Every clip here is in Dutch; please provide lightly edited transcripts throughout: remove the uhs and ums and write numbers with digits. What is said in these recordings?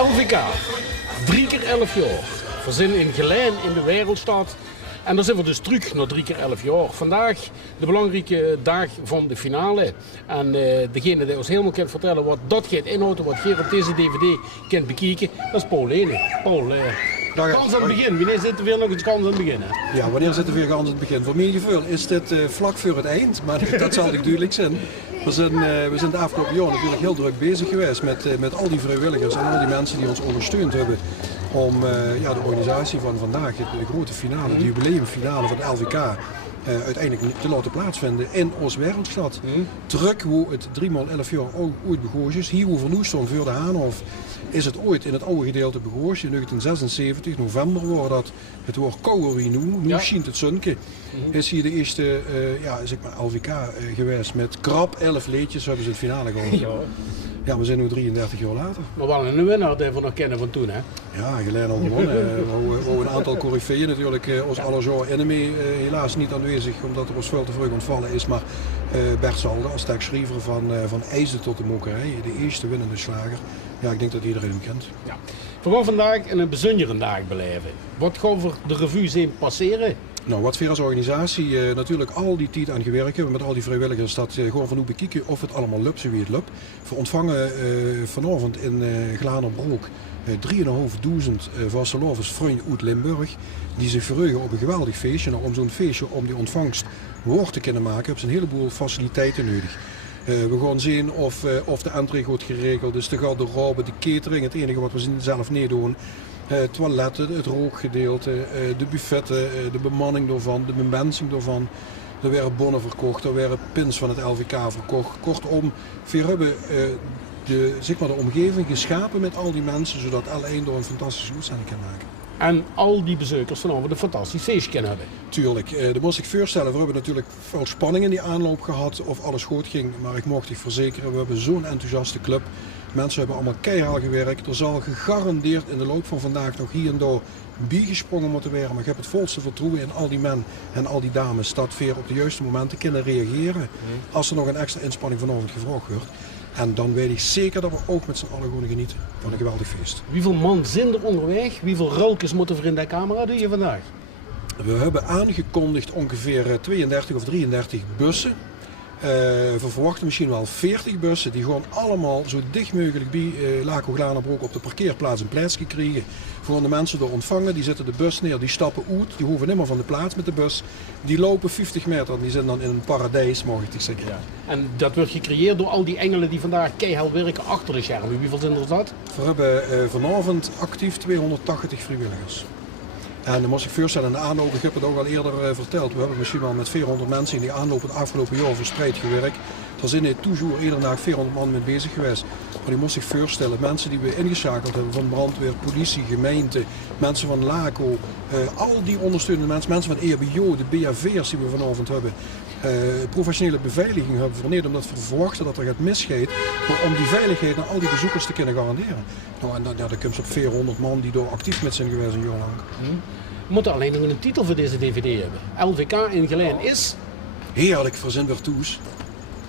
LVK, 3 keer 11 jaar. Verzinnen in Geleen in de wereldstad. En daar zijn we dus terug na 3 keer 11 jaar. Vandaag de belangrijke dag van de finale. En degene die ons helemaal kan vertellen wat dat gaat inhouden, wat je op deze DVD kunt bekijken, dat is Paul Lene. Paul, kans aan het begin. Wanneer zitten we weer nog eens kans aan het begin? Hè? Ja, wanneer zitten we weer kans aan het begin? Voor mijn gevoel is dit vlak voor het eind, maar dat zal ik duidelijk zijn. We zijn de afgelopen jaar natuurlijk heel druk bezig geweest met al die vrijwilligers en al die mensen die ons ondersteund hebben om de organisatie van vandaag, de grote finale, de jubileumfinale van de LVK, uiteindelijk te laten plaatsvinden in ons wereldstad. Terug hoe het 3x11 jaar ooit begonnen is. Hier hoe vernoemd stond voor de Haanhof is het ooit in het oude gedeelte begonnen. In 1976, november, wordt dat het woord kouder wie nu schijnt het zonke. Is hier de eerste LVK geweest met krap 11 leedjes hebben ze het finale gewonnen. Ja, we zijn nu 33 jaar later. Maar wel een winnaar die we nog kennen van toen, hè? Ja, gelijk al gewonnen. We een aantal coryfeeën natuurlijk, ons allerzo enemy helaas niet aanwezig, omdat er ons veel te vroeg ontvallen is. Maar Bert Zalde als tekstschrijver van IJzer tot de Mokerij, de eerste winnende slager. Ja, ik denk dat iedereen hem kent. Ja. We gaan vandaag een bijzondere dag beleven. Wat gaan we de revue zien passeren? Nou, wat we als organisatie natuurlijk al die tijd aan gewerkt hebben met al die vrijwilligers, dat gewoon van hoe bekijken of het allemaal lukt, zo wie het lukt. We ontvangen vanavond in Glanerbroek 3.500 vastelovers vrienden uit Limburg die zich verheugen op een geweldig feestje. Nou, om zo'n feestje, om die ontvangst woord te kunnen maken, hebben ze een heleboel faciliteiten nodig. We gaan zien of de entree wordt geregeld, dus de garderobe, de catering, het enige wat we zelf niet doen. Toiletten, het rookgedeelte, de buffetten, de bemanning daarvan, de bemensing daarvan. Er werden bonnen verkocht, er werden pins van het LVK verkocht. Kortom, we hebben de omgeving geschapen met al die mensen, zodat L1 door een fantastische uitzending kan maken. En al die bezoekers vanavond een fantastisch feestje kunnen hebben. Tuurlijk, dat moest ik voorstellen. We hebben natuurlijk veel spanning in die aanloop gehad of alles goed ging. Maar ik mocht je verzekeren, we hebben zo'n enthousiaste club. Mensen hebben allemaal keihard gewerkt. Er zal gegarandeerd in de loop van vandaag nog hier en daar bijgesprongen moeten worden. Maar ik heb het volste vertrouwen in al die men en al die dames dat weer op de juiste momenten kunnen reageren. Als er nog een extra inspanning vanavond gevraagd wordt. En dan weet ik zeker dat we ook met z'n allen gewoon genieten van een geweldig feest. Hoeveel man zijn er onderweg? Hoeveel rolkes moeten we in de camera doen vandaag? We hebben aangekondigd ongeveer 32 of 33 bussen. We verwachten misschien wel 40 bussen die gewoon allemaal zo dicht mogelijk bij Laco Glanerbroek op de parkeerplaats een plaatsje krijgen. Voor de mensen door ontvangen, die zetten de bus neer, die stappen uit, die hoeven niet meer van de plaats met de bus. Die lopen 50 meter en die zijn dan in een paradijs, mag ik zeggen. Ja. En dat wordt gecreëerd door al die engelen die vandaag keihard werken achter de schermen. Hoeveel zijn er dat? We hebben vanavond actief 280 vrijwilligers. En dan moest ik voorstellen, in de aanloop, ik heb het ook al eerder verteld, we hebben misschien wel met 400 mensen in die aanloop het afgelopen jaar verspreid gewerkt. Er zijn er toujours iedere dag 400 man mee bezig geweest. Maar die moest ik voorstellen, mensen die we ingeschakeld hebben van brandweer, politie, gemeente, mensen van LACO, al die ondersteunende mensen van EHBO, de BAV'ers die we vanavond hebben. Professionele beveiliging hebben we verneerd omdat we verwachten dat er gaat misgaan, maar om die veiligheid naar al die bezoekers te kunnen garanderen. Nou, en dan komt op 400 man die door actief met zijn geweest een jaar lang. We moeten alleen nog een titel voor deze DVD hebben. LVK in Geleen is... Heerlijk verzin weer toes.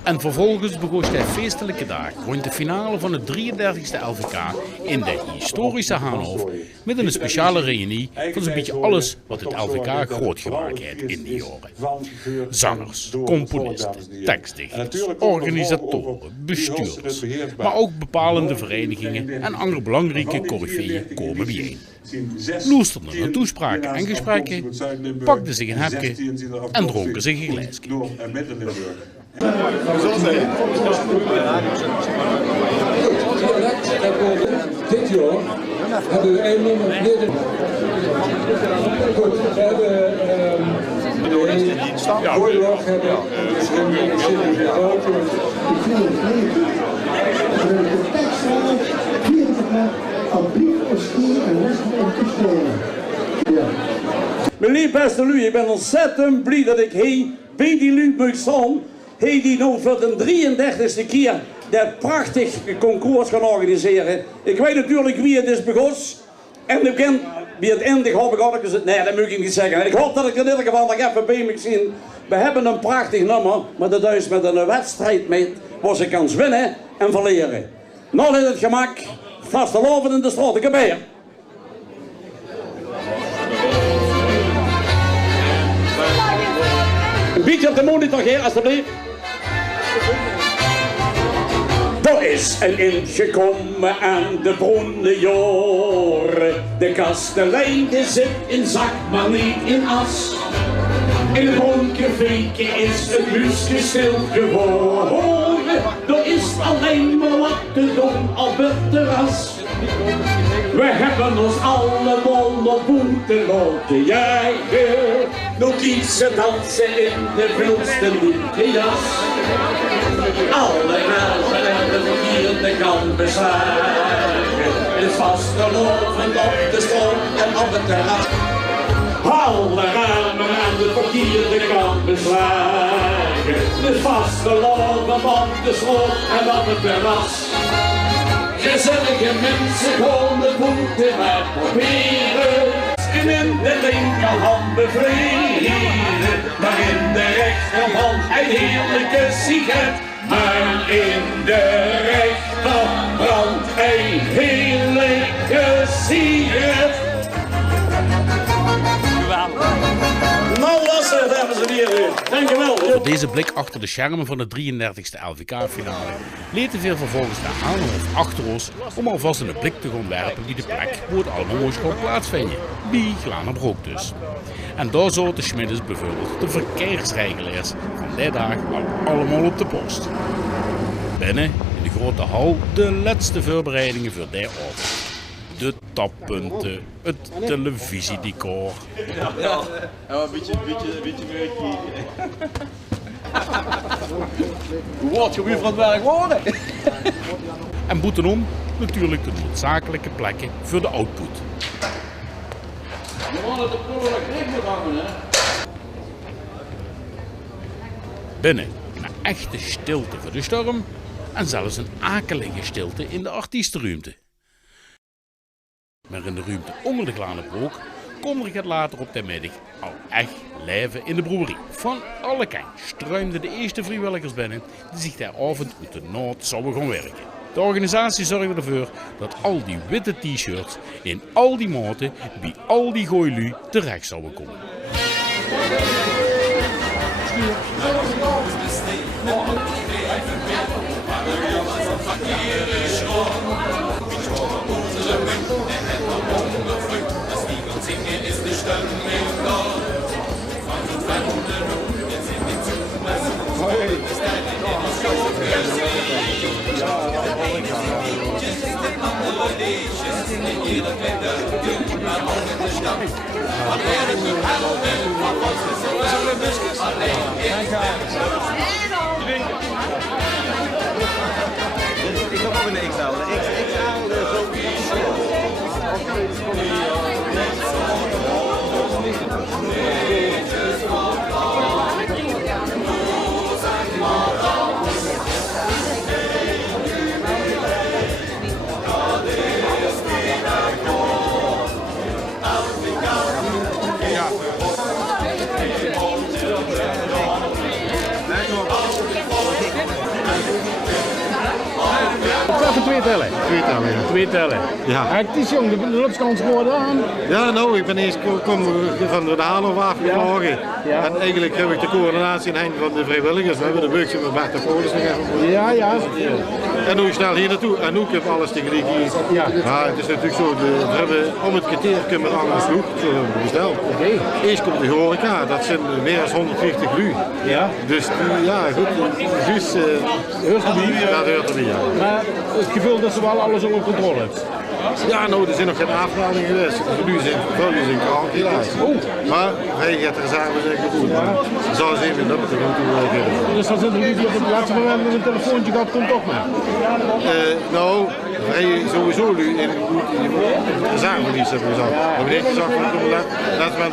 En vervolgens begon hij feestelijke dag rond de finale van het 33e LVK in de historische Haanhof met een speciale reunie van zo'n beetje alles wat het LVK groot gemaakt heeft in die jaren. Zangers, componisten, tekstdichters, organisatoren, bestuurders, maar ook bepalende verenigingen en andere belangrijke coryfeeën komen bijeen. Loesterden naar toespraken en gesprekken, pakten zich een hapje en dronken zich een glaasje. Dit jaar hebben we een nummer leden. Goed, we hebben voorlog hebben mijn lieve beste lui, ik ben ontzettend blij dat ik hier bij die lui moet staan. Die nou voor de 33e keer dat prachtig concours gaan organiseren. Ik weet natuurlijk wie het is begonnen. En ik ken wie het eindig heb ik al gezegd. Nee, dat moet ik niet zeggen. Ik hoop dat ik in ieder geval nog even bij me zie. We hebben een prachtig nummer, maar dat is met een wedstrijd mee waar ze kan winnen en verleren. Nou is het gemak vastelovend in de straat. Ik heb bij je. Een beetje op de monitor, Geer, alstublieft. Er is een ingekomen aan de Bronnenjoren. De kastelein die zit in zak, maar niet in as. In een bronkefieke is het muske stil geworden. Er is alleen maar wat te doen op het terras. We hebben ons allemaal op boete laten jagen. Nog iets dansen in de vloedste linkerjas. Alle razen en de verkeerde kant beslagen. Het is vastgelovend op de stroom en op het terras. Alle ramen aan de verkeerde kant beslagen. Het is vastgelovend op de stroom en op het terras. Gezellige mensen komen boete maar proberen. En in de linkerhand bevreden, maar in de rechterhand een heerlijke sigaret. Maar in de rechterhand een heerlijke sigaret. Nou, lassen, dames en heren. Dankjewel. Voor deze blik achter de schermen van de 33e LVK-finale lieten veel vervolgens de Hahnhof achter ons om alvast een blik te gaan werpen die de plek waar het allemaal moest gaan plaatsvinden. Bij Glanenbroek dus. En daar zaten 's middags bijvoorbeeld de verkeersregelaars van die dag al allemaal op de post. Binnen in de grote hal de laatste voorbereidingen voor die avond. De tappunten, het televisiedecor. Ja, een beetje werkie. Hoe wordt je van het werk worden? En boetenom natuurlijk de noodzakelijke plekken voor de output. Binnen een echte stilte voor de storm en zelfs een akelige stilte in de artiestenruimte. Maar in de ruimte onder de Glanenbroek kom ik het later op de middag al echt leven in de brouwerie. Van alle kanten struimden de eerste vrijwilligers binnen die zich daar avond uit de nood zouden gaan werken. De organisatie zorgde ervoor dat al die witte t-shirts in al die maten bij al die gooilui terecht zouden komen. Ik kom ook in de XL. De XL Twee tellen. Twee tellen. Ja. Het is jong, de lupskans geworden aan. Ja, nou, ik ben eerst van de Hahnhof afgevlogen. Ja. En eigenlijk heb ik de coördinatie in handen van de vrijwilligers. We hebben de beugje met Bart de Polis nog even. Ja. En nu snel hier naartoe. En nu heb alles tegelijk hier. Ja. Ja, het is natuurlijk zo, we hebben om het kwartier kunnen we alles vroeg. Zo hebben we besteld. Oké. Eerst komt de horeca, dat zijn meer dan 140 lu. Ja. Dus ja, goed. Dus, Heurt erbij. ja, dat hoort erbij, ja. Maar het gevoel dat ze wel alles onder controle heeft. Ja, nou, er zijn nog geen afmeldingen geweest. Nu zijn krank helaas. Maar wij gaan de zaken zeggen goed. Maar zal eens even dat we moeten geven. Dus dan zitten jullie op het laatste moment met een telefoontje gehad, komt toch maar. Nou, wij sowieso nu in de zakenverlies hebben gezegd. We hebben niet gezegd van laten we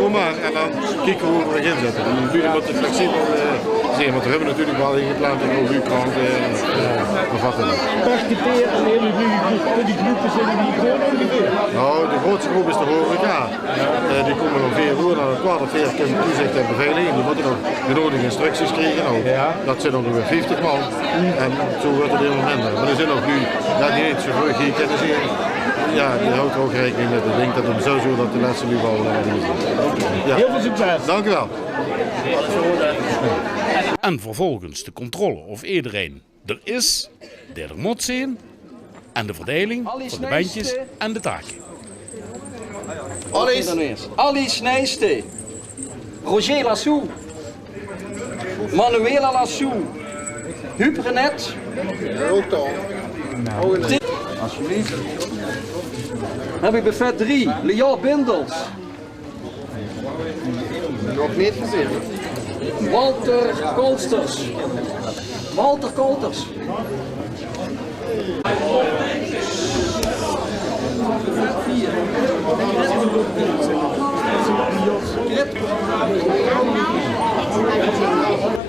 kom maar en dan kijken we hoe we erin zetten. En natuurlijk wat flexibel zijn, want we hebben natuurlijk wel ingepland in de krant of wat dan ook. Per keer een hele groep, die groepen zitten die gewoon ongeveer. Nou, de grootste groep is de horeca. Die komen om 4 uur, dan een kwart of 4 kunnen toezicht en beveiliging. Die moeten nog de nodige instructies krijgen. Nou, dat zijn ongeveer 50 man. En zo wordt het helemaal minder. Maar er zijn ook nu, ja, niet chauffeur Guy kennen ze. Ja, die houdt er ook rekening met. Ik denk dat het sowieso dat de laatste nu wel ja. Heel veel succes. Dank u wel. En vervolgens de controle of iedereen er is, die er moet zijn, en de verdeling van de bandjes en de taken. Alice Nijste, Roger Lassou, Manuela Lassou, Huub Renet. Alsjeblieft. Dan heb ik buffet 3, Lea Bindels. Nog niet gezien. Walter Kolsters. Walter Kolters.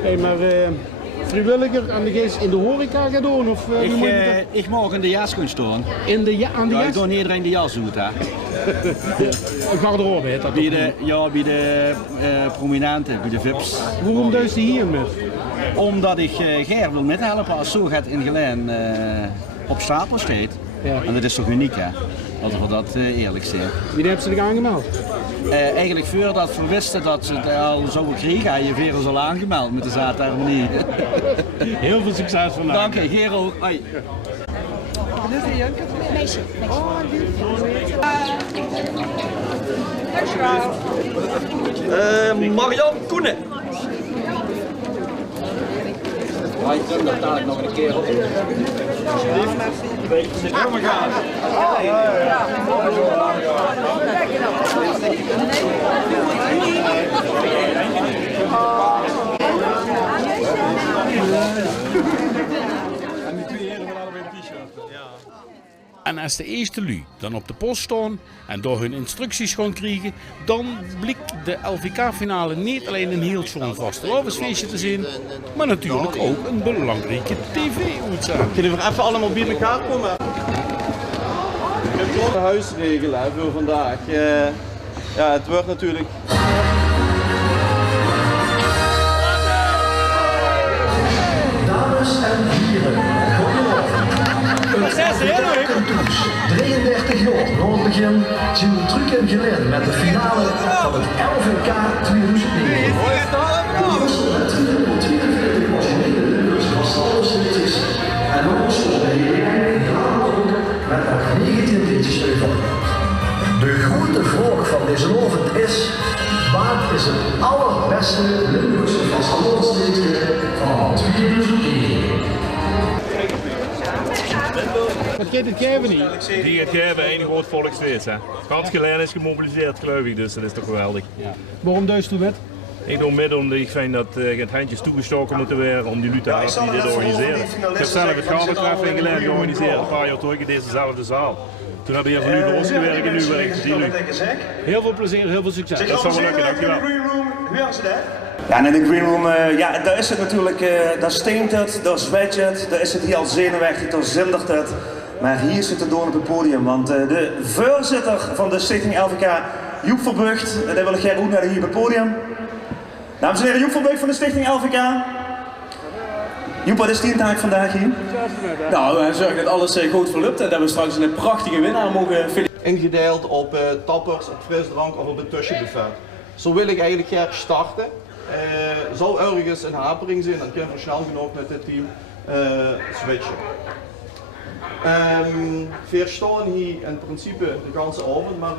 Hey, maar vrijwilliger aan de geest in de horeca gaan doen? Of, Ik mag in de jas kunnen staan. aan de Ja, ik jas? doe iedereen de jas uit, hè. Een garderobe heet dat. Bij de prominenten, bij de VIP's. Waarom duist hij hier met? Omdat ik Ger wil methelpen als zo gaat in Geleen op stapel staat. Ja. En dat is toch uniek, hè? Laten we dat eerlijk zijn. Wie hebben ze er aangemeld? Eigenlijk voordat we wisten dat ze het al zouden krijgen, had je weer eens al aangemeld met de zaterdag. Heel veel succes vandaag. Dank je, Gero. Hoi. Marian Koenen. Hij komt daar dadelijk nog een keer op. En als de eerste lui dan op de post staan en door hun instructies gaan krijgen, dan blijkt de LVK-finale niet alleen een heel schoon vastelavondsfeestje te zijn, maar natuurlijk ook een belangrijke tv-uitzending. Kunnen we even allemaal bij elkaar komen? De huisregel hè, voor vandaag. Ja, het wordt natuurlijk. Dames en heren, een toets. 33 jaar na het begin zien we terug in Geleen met de finale van het LVK 2009. Met 242 nationale nummers van stallensteeds en ook de heren met nog 19 liedjes ervan. De grote vraag van deze avond is: wat is het allerbeste Limburgse van stallensteeds van 2009? Wat gaat het geven niet? Die gaat geven één groot volksfeest. Hè. Gans Geleen is gemobiliseerd, geloof ik, dus dat is toch geweldig. Ja. Waarom duist u met? Ik doe midden omdat ik vind dat het handjes toegestoken moeten worden om die lui die dit organiseren. Ik heb zelf het Gabertreffen in Geleen georganiseerd, een paar jaar terug in dezezelfde zaal. Toen heb je hier van u voor ons gewerkt en nu werkt het hier. Heel veel plezier, heel veel succes. Dat zal wel lukken, dankjewel. Ja, en in de green room, ja, daar is het natuurlijk, daar steent het, daar zwet het, daar is het hier al zenuwachtig, daar zindert het. Maar hier zit het door op het podium, want de voorzitter van de Stichting LVK, Joep Verbucht, daar wil ik graag ook naar hier op het podium. Dames en heren, Joep Verbucht van de Stichting LVK. Joep, wat is die taak vandaag hier? Nou, wij zorgen dat alles goed verloopt en dat we straks een prachtige winnaar mogen feliciteren. Ingedeeld op tappers, op frisdrank of op het tussenbuffet. Zo wil ik eigenlijk graag starten. Zou ergens een hapering zijn, dan kunnen we snel genoeg met dit team switchen. We staan hier in principe de ganse avond, maar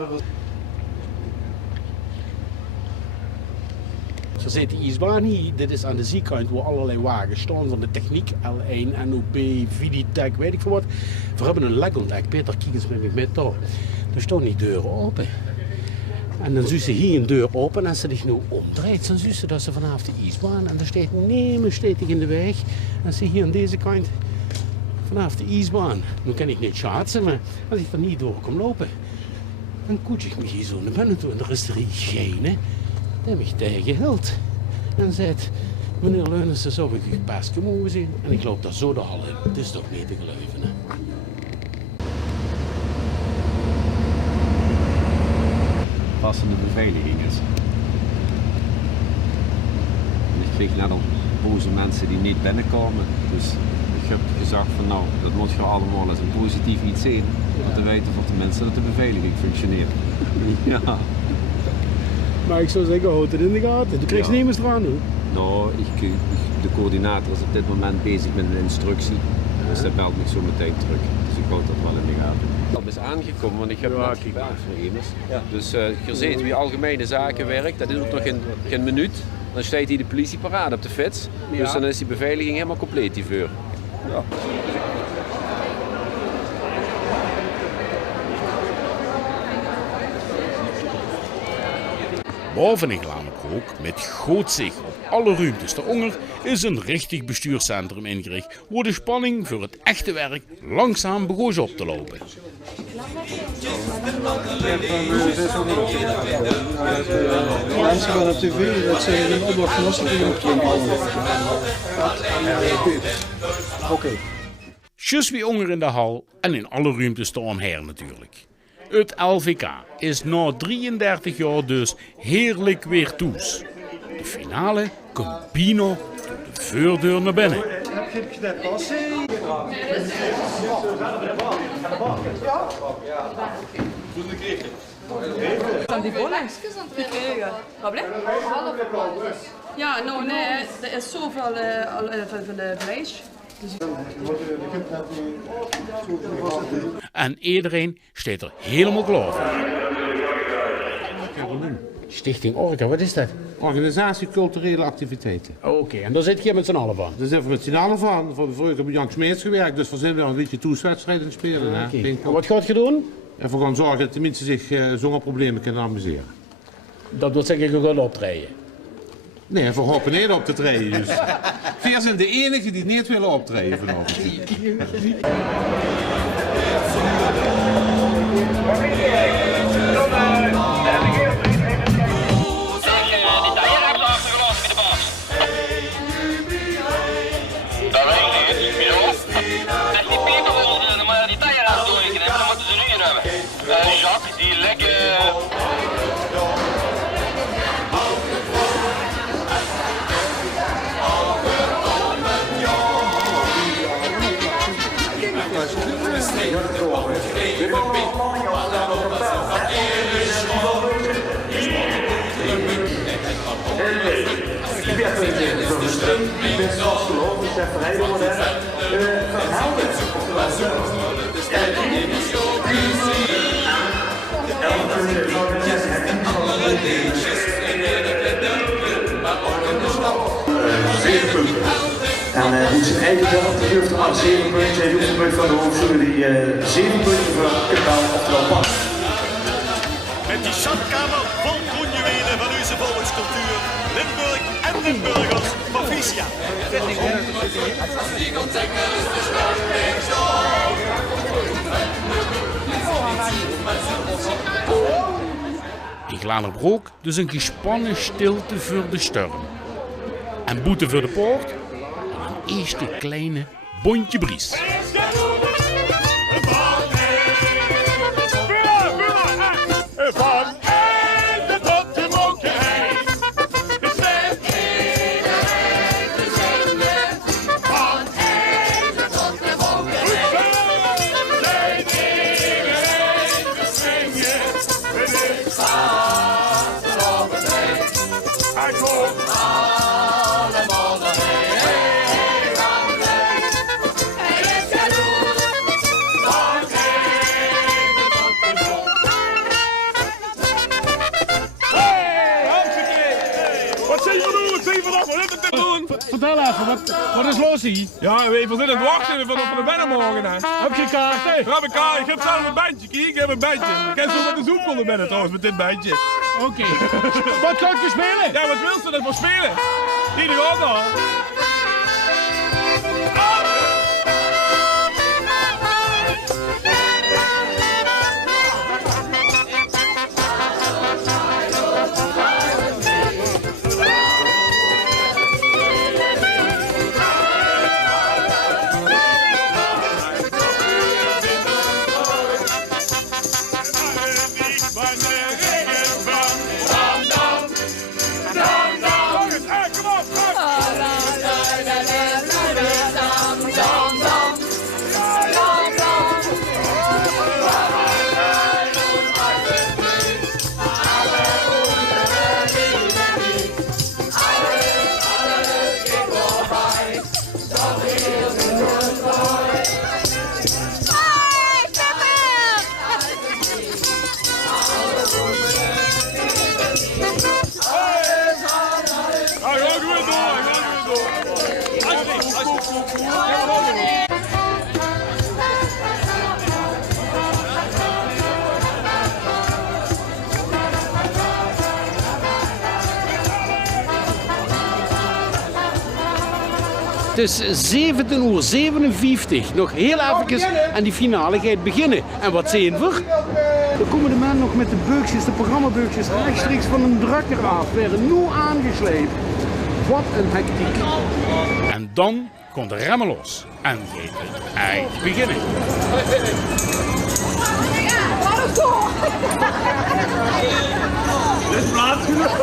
Zo zit de ijsbaan hier, dit is aan de zijkant waar allerlei wagens staan van de techniek, L1, NOB, Viditech, weet ik veel wat. We hebben een lek ontdekt, Peter, kijk eens met me met daar. Er staan die deuren open. En dan zien ze hier een deur open en als ze zich nu omdraait, dan zien ze dat ze vanaf de ijsbaan en er staat niemand stetig in de weg. En ze hier aan deze kant vanaf de ijsbaan. Nu kan ik niet schaatsen, maar als ik er niet door kom lopen, dan koets ik me hier zo naar binnen toe en er is er diegene die mij tegenhield. En zei, meneer Leunissen, zou ik uw pasje mogen zien? En ik loop daar zo de hal in. Het is toch niet te geloven, hè? Passende beveiliging is. En ik kreeg net al boze mensen die niet binnenkomen. Dus ik heb gezegd van nou, dat moet je allemaal als een positief iets zien. Om te weten van de mensen dat de beveiliging functioneert. Ja. Maar ik zou zeggen, houd het in de gaten. De krijgsnemers eraan nu. Nou, de coördinator is op dit moment bezig met een instructie. Dus dat belt me zo meteen terug. Dus ik houd dat wel in de gaten. Dat is aangekomen, want ik heb net gebeld voor immers. Dus je ziet wie algemene zaken werkt, dat is ook nog geen minuut. Dan staat hij de politie paraat op de fiets. Dus dan is die beveiliging helemaal compleet die veur. Ja. Boven in Glanenbroek, met groot zicht op alle ruimtes eronder, is een richtig bestuurscentrum ingericht, waar de spanning voor het echte werk langzaam begon op te lopen. Mensen gaan op tv, dat ze een opdracht van ons Oké. Just wie onder in de hal en in alle ruimtes eromheen natuurlijk. Het LVK is na 33 jaar dus heerlijk weer toes. De finale komt bijna door de voordeur naar binnen. Zijn die bolletjes aan het gekregen? Wat blijft? Ja, nou nee, er is zoveel van de vlees. En iedereen staat er helemaal klaar voor. Stichting Orca, wat is dat? Organisatie culturele activiteiten. Oké, en daar zit je met z'n allen van? Daar zitten we met z'n allen van. Vroeger heb ik met Jan Smeets gewerkt, dus we zijn wel een beetje toeswedstrijden spelen. Okay. En wat gaat je doen? En we gaan zorgen dat de mensen zich zonder problemen kunnen amuseren. Dat wil zeggen, je gaat optreden? Nee, we hopen niet op te treden. Dus. Wij zijn de enigen die niet willen optreden vanavond. En moet zijn eigen veld, die heeft er maar 7 punten. Hij doet een punt van de hoofdzoeker die 7 punten voor Kuppel, oftewel pas. Met die schatkamer vol kroonjuwelen van onze volkscultuur, Limburg en de burgers van Frisia. In Glanenbroek dus een gespannen stilte voor de storm. En boete voor de poort en een eerste kleine bontje bries. Vertel even, wat is los hier? Ja, we zitten aan het wachten van de binnen morgen. Heb je kaart? Ik heb een kaart, ik heb zelf een bandje. Kijk, ik heb een bandje. Ik heb zo met de zoek naar binnen trouwens, met dit bandje. Oké. Wat kan je spelen? Ja, wat wil ze dat voor spelen? Ieder gaat al. Het is 17:57. Nog heel even en die finale gaat beginnen. En wat zien we? Dan komen de mensen nog met de beukjes, de programmabeukjes, rechtstreeks van een drukker af. Werden nu aangesleept. Wat een hectiek. En dan komt de remmen los. En gaat het echt beginnen. Dit is plaats genoeg.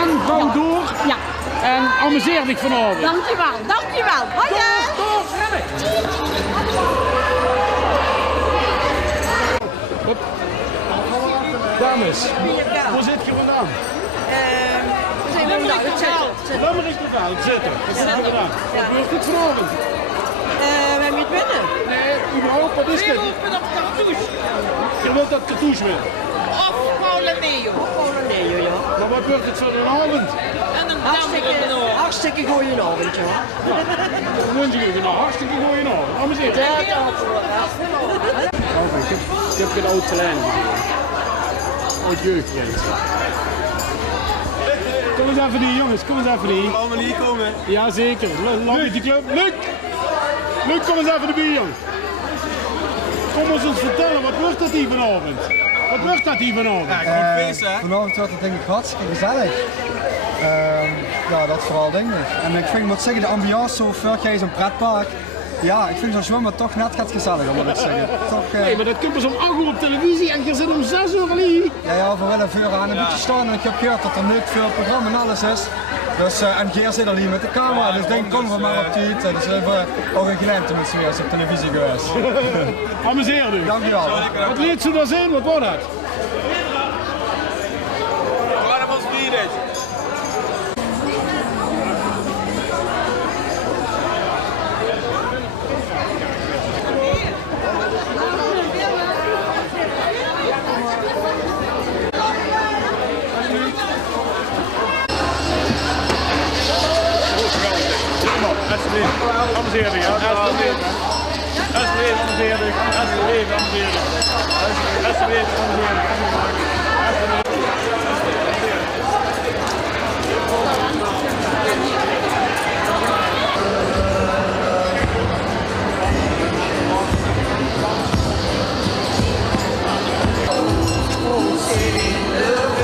En bouw door. Ja. En amuseer dich vanavond. Dankjewel, dankjewel. Hoi. Dames, hoe zit je vandaan? We zijn vandaag het zitten. Lammeriklokaal, zitten. Wat is het gedaan? Wat gebeurt dit vanavond? We hebben het winnen. Nee, überhaupt, wat is dit? Op cartouche. Je wilt dat cartouche winnen? Of Paulineo. Paulineo, ja. Maar wat wordt het voor een avond? Hartstikke goeie avond, ja. Dan wens ik je nog hartstikke goeie avond. Amuseer. Ik heb geen oud verlijn gezien. Oud jeugdgrens. Kom eens even hier, jongens, kom eens even hier. Allemaal hier komen. Jazeker, lang die club. Luc, kom eens even erbij, jong. Kom ons vertellen, wat wordt dat hier vanavond? Wat wordt dat hier vanavond? Ja, gewoon feest, hè? Vanavond wordt het denk ik hartstikke gezellig. Ja, dat vooral denk ik. En ik vind, moet zeggen, de ambiance zo vorig jaar is een pretpark. Ja, ik vind zo'n zwemmen toch net gaat gezelliger, moet ik zeggen. Nee, maar dat komt pas om 8 uur op televisie en je zit om 6 uur hier. Ja, we willen vuur aan een beetje staan en ik heb gehoord dat er leuk veel programma en alles is. Dus, en Geer zit al hier met de camera, dus denk kom we maar op tijd. Dus we hebben ook een gelijmte met z'n op televisie geweest. Amuseer u. Dankjewel. Wat leert ze daar zijn? Wat wordt dat? Carnavalsbieren. Amuseer dich, ja. Alsjeblieft, amuseer dich. Alsjeblieft, amuseer dich. Alsjeblieft, amuseer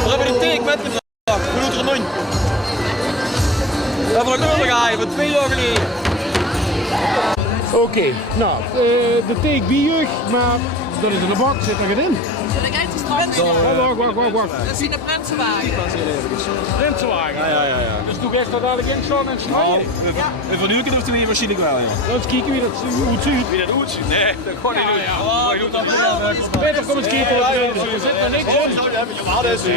We hebben een take met gebracht, grote renun. We hebben nog doorgegaan van 2 jaar geleden. Oké, nou, de take B-jeugd, maar dat is in de bak, zit er geen in. Wacht. Dat is in de Prinsenwagen. Prinsenwagen? Ja. Dus doe echt dat dadelijk inslaan en snijden? En van nu hoeft het weer waarschijnlijk wel, ja. Dan eens kijken wie dat hoe het ziet. Wie dat goed ziet? Nee, dat kan niet doen. Peter, kom eens kijken wat er zit er niks in. Ja, dat is het.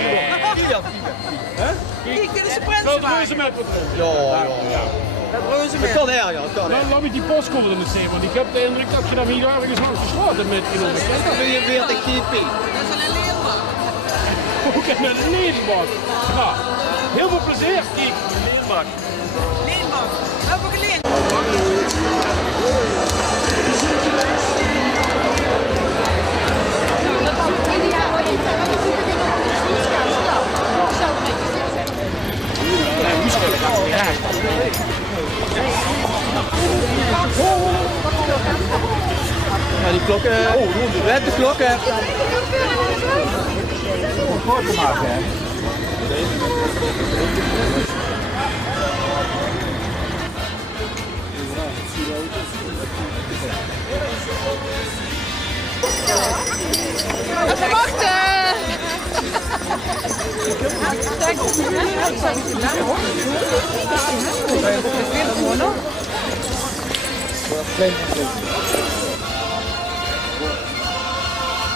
Kijk, dit is de Prinsenwagen. Ja. Dat kan her, ja. Laat me die postcode in het zien, want ik heb de indruk dat je daar hier ergens langs de straat hebt met iemand. 42 GP. Dat is een leeuwbak. Ook met een leeuwbak. Nou, heel veel plezier. Kijk, een leeuwbak. Leenbak. We hebben geleend. Ja, die klokken. Red de klokken. Om te maken, hè? Even wachten!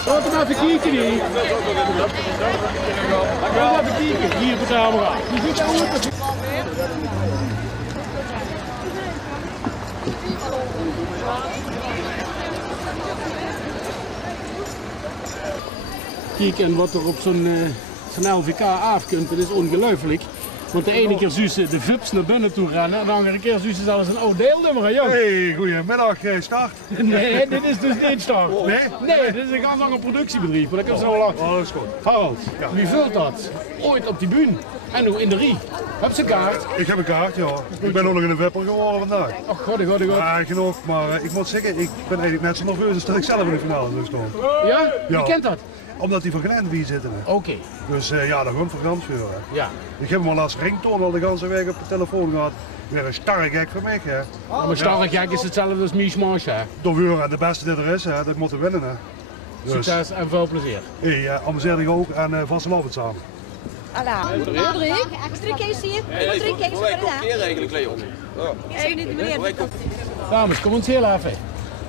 Laat hem even kijken hier. Laat hem even kijken. Hier op de camera. Die zit daar goed. kijken en wat er op zo'n LVK afkomt, dat is ongelooflijk. Want de ene keer zussen de VIP's naar binnen toe rennen en de andere keer zussen zelfs een oud deelnummer, joh. Hey, goedemiddag, Start. Nee, dit is dus niet Start. Nee? Nee, dit is een ganz ander productiebedrijf, maar dat kan zo lang. Oh, dat is goed. Harold, wie vult dat? Ooit op die bühne en nu in de Rie. Heb je een kaart? Ik heb een kaart, ja. Ik ben ook nog in een wipper geworden vandaag. Oh, god. Ja, genoeg, maar ik moet zeggen, ik ben eigenlijk net zo nerveus als dat ik zelf in de finale zou staan. Ja? Wie kent dat? Omdat die van Glen hier zitten. Oké. Dus ja, dat gewoon voor Gansvuur. Ja. Ik heb hem al als ringtoon al de hele week op de telefoon gehad. Weer een starre gek voor mij, hè. Ja, maar starre gek is hetzelfde als Miesmans, hè? Door weer de beste die er is, hè. Dat moeten winnen, hè. Dus. Succes en veel plezier. Hey, amuseer dich ook en vastelavond samen. Alla. Roderick, extra case hier. Roderick, case voor de eigenlijk, Leon. Is niet meneer. Dames, kom eens heel even.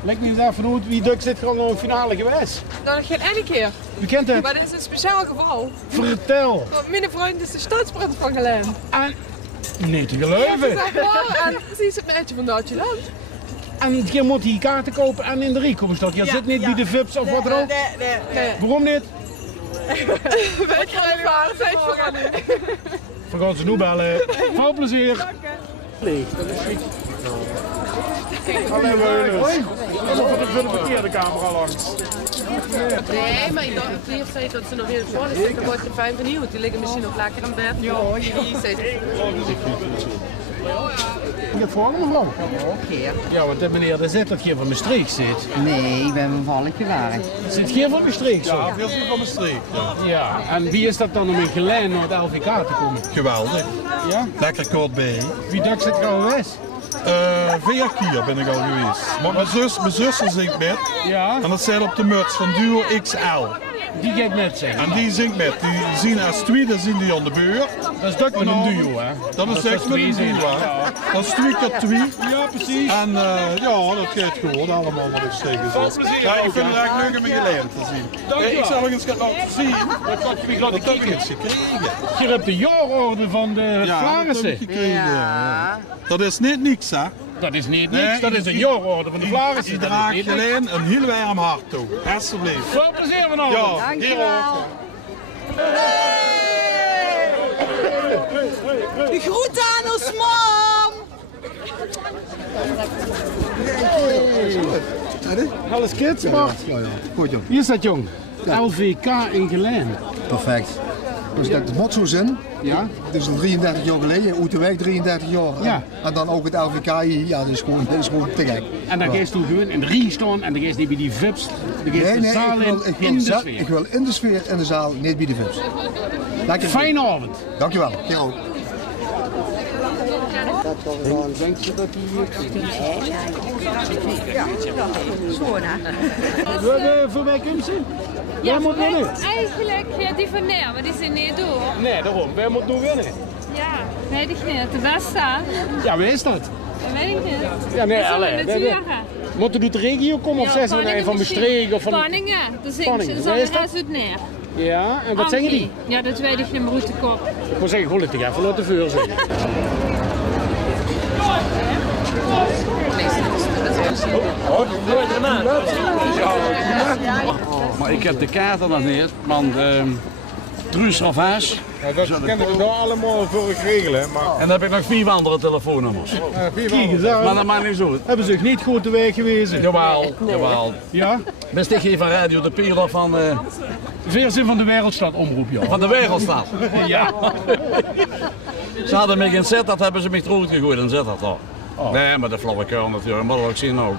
Leg me eens even uit wie Duk zit gewoon in de finale geweest. Dat nog geen ene keer. U kent het? Maar dit is een speciaal geval. Vertel. Want mijn vriend is de stadsbrand van Glen. En niet te geloven. Ja, en ze is het meisje van Duitsland. En je moet die kaarten kopen en in de Rie komen staan. Je zit niet bij de VIP's of wat dan ook. Nee. Waarom niet? Wij krijgen vaardigheid voor gaan nu. We gaan ze nu bellen. Veel plezier. Nee, dat is niet. Alleen maar alsof het voor de verkeerde camera langs. Nee, maar ik dacht eerst zei dat ze nog heel vol is. Dan word je 5 benieuwd. Die liggen misschien nog lekker in bed. Ja, Je hebt voor mevrouw? Keer. Ja, want de meneer daar zit dat hier van Maastricht zit. Nee, ik ben van Valkje waren. Zit hier van Maastricht zo? Ja, veel van Maastricht. Ja, en wie is dat dan om in Glen naar het LVK te komen? Geweldig. Ja? Lekker kort bij. Wie Duk zit er al geweest? 4 keer ben ik al geweest. Maar mijn zuster zingt met. Ja? En dat zijn op de muts van Duo XL. Die gaat met zingen? En die zingt met. Die zien als tweede zien die aan de beurt. Dat is Duk met een duo, hè? Dat is echt met een duo, hè? Dat is 2 keer 2. Ja, precies. En ja, dat gaat goed allemaal wat ik zeg. Ja, ik vind het eigenlijk leuk om je geleerd te zien. Ik zal nog eens gaan zien. Dat heb ik eens gekregen. Je hebt de jaarorde van de Vlarense. Ja. Dat is niet niks, hè? Dat is niet niks, dat is een jaarorde van de Vlarense. Die draagt alleen een heel warm hart toe. Alsjeblieft. Veel plezier vanavond. Ja, dankjewel. De groeten aan ons mom! Alles kids, Bart? Ja. Goed, jong. Hier staat jong. LVK in Glen. Perfect. Dus dat het motto zin. Ja. Het is al 33 jaar geleden, Oeterweg 33 jaar. Ja. En dan ook het LVK hier, ja, dat is gewoon te gek. En dan ga je toen gewoon in de Rie staan en dan ga je niet bij die VIP's. Dan ga je de zaal in de sfeer. Ik wil in de sfeer, in de zaal, niet bij de VIP's. Fijne avond. Dankjewel. Jij ook. Denk je dat die hier Ja, zo hè. Voor mij komt ze? Ja, moet winnen. eigenlijk die van nee, maar die zijn niet door. Nee, daarom. Wij moeten nu winnen. Ja, weet ik niet. De beste. Ja, wie is dat? Dat weet ik niet. Ja, nee, We zullen alleen. het Moeten we uit de regio komen of zijn ze een van Maastricht of van... Spanningen. Dat Spanningen. zijn Wie is ze dat? uit neer. Ja, en wat zeggen die? Ja, dat weet ik niet meer uit de kop. Ik moet zeggen, gewoon het even laten vuur zeggen. Maar ik heb de kaarten nog niet, want Truus Ravaas. Ja, dat kennen we daar allemaal voor regelen. Maar... En dan heb ik nog 4 andere telefoonnummers. Maar dat maakt niet zo. Hebben ze zich niet goed te werk gewezen? Jawel, jawel. Ja? Ben ik hier van Radio de Pier van... Veerzin van de Wereldstad omroep, ja. Van de Wereldstad? Ja. Ze hadden mij in Sittard, hebben ze mij eruit gegooid in Sittard al. Oh. Nee, maar de flauwekul natuurlijk, maar dat wil ik zien ook.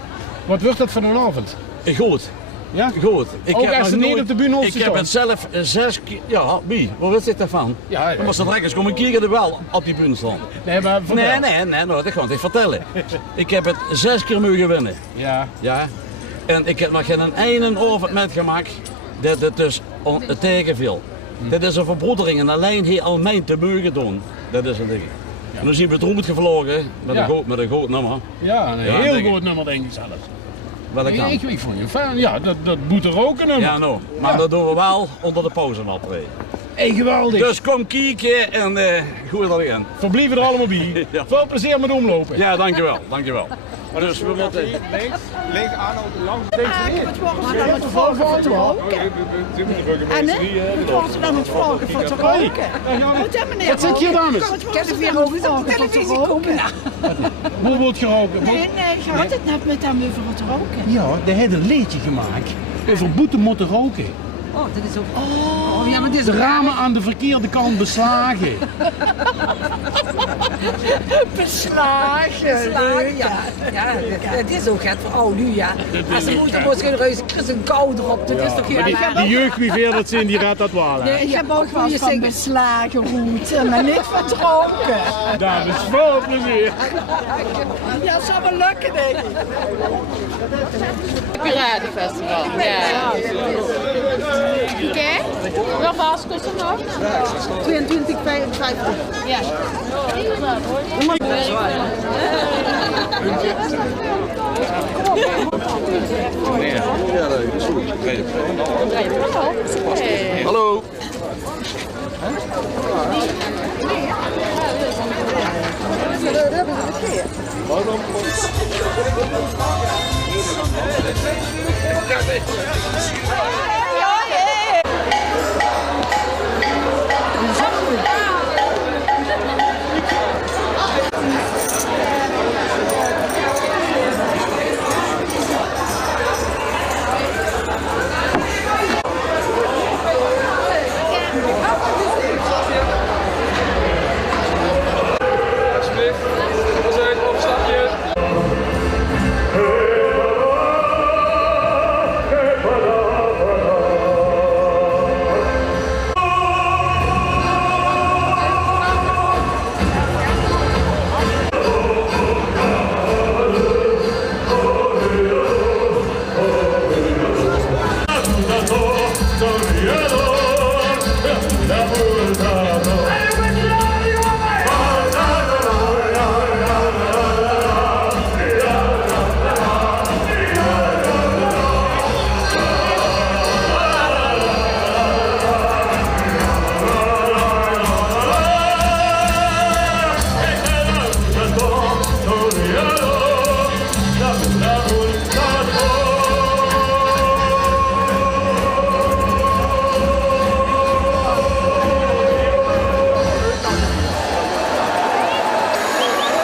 Wat wordt dat van een avond? Goed. Ja? Goed. Ik ook heb als ze niet op de bühne Ik heb het zelf 6 keer... Ja, wie? Waar weet ik daarvan? Ja. Maar ze trekkers komen kijken er wel op die bühne staan. Nee, maar vertel. Nee, dat ga ik niet vertellen. Ik heb het 6 keer mogen winnen. Ja. Ja. En ik heb nog geen ene avond metgemaakt dat het dus tegenviel. Dit is een verbroedering en alleen hier al mijn te mogen doen. Dat is een ding. Ja. En dan zien we het eruit gevlogen met een groot nummer. Ja, een heel groot nummer denk ik zelfs. Wat ik dan? Ik vond je fan, ja, dat moet er ook een nummer. Ja, nou, maar dat doen we wel onder de pauze optreden. Hey, geweldig. Dus kom kijken en goed erin. Verblijven er allemaal bij. Ja. Veel plezier met omlopen. Ja, dankjewel. Dus we moeten... Links aanhouden, langs. Het wordt dan het vragen van te roken. En het wordt dan het vragen van te roken. Wat zeg je, dames? Ik heb het weer over televisie roken. Hoe wordt geroken? Nee, je had het net met hem over het roken. Ja, die heeft een liedje gemaakt over boete moeten roken. Oh, dat is ook... Oh, ja, maar dit is de ramen aan de verkeerde kant beslagen. Beslagen, ja. Ja, het is ook het voor oud nu, ja. Als ze moeten geen reuze, er is een kou erop. Dat is toch geen... Die jeugd wie veel dat zijn, die raadt dat wel. Nee, ik heb ook wel van beslagen route, maar niet van het roken. Dat is veel plezier. Ja, dat zou wel lukken, denk ik. Piratenfestival, ja. Oké, hoeveel kost het nog? 22,50. Ja. Hallo.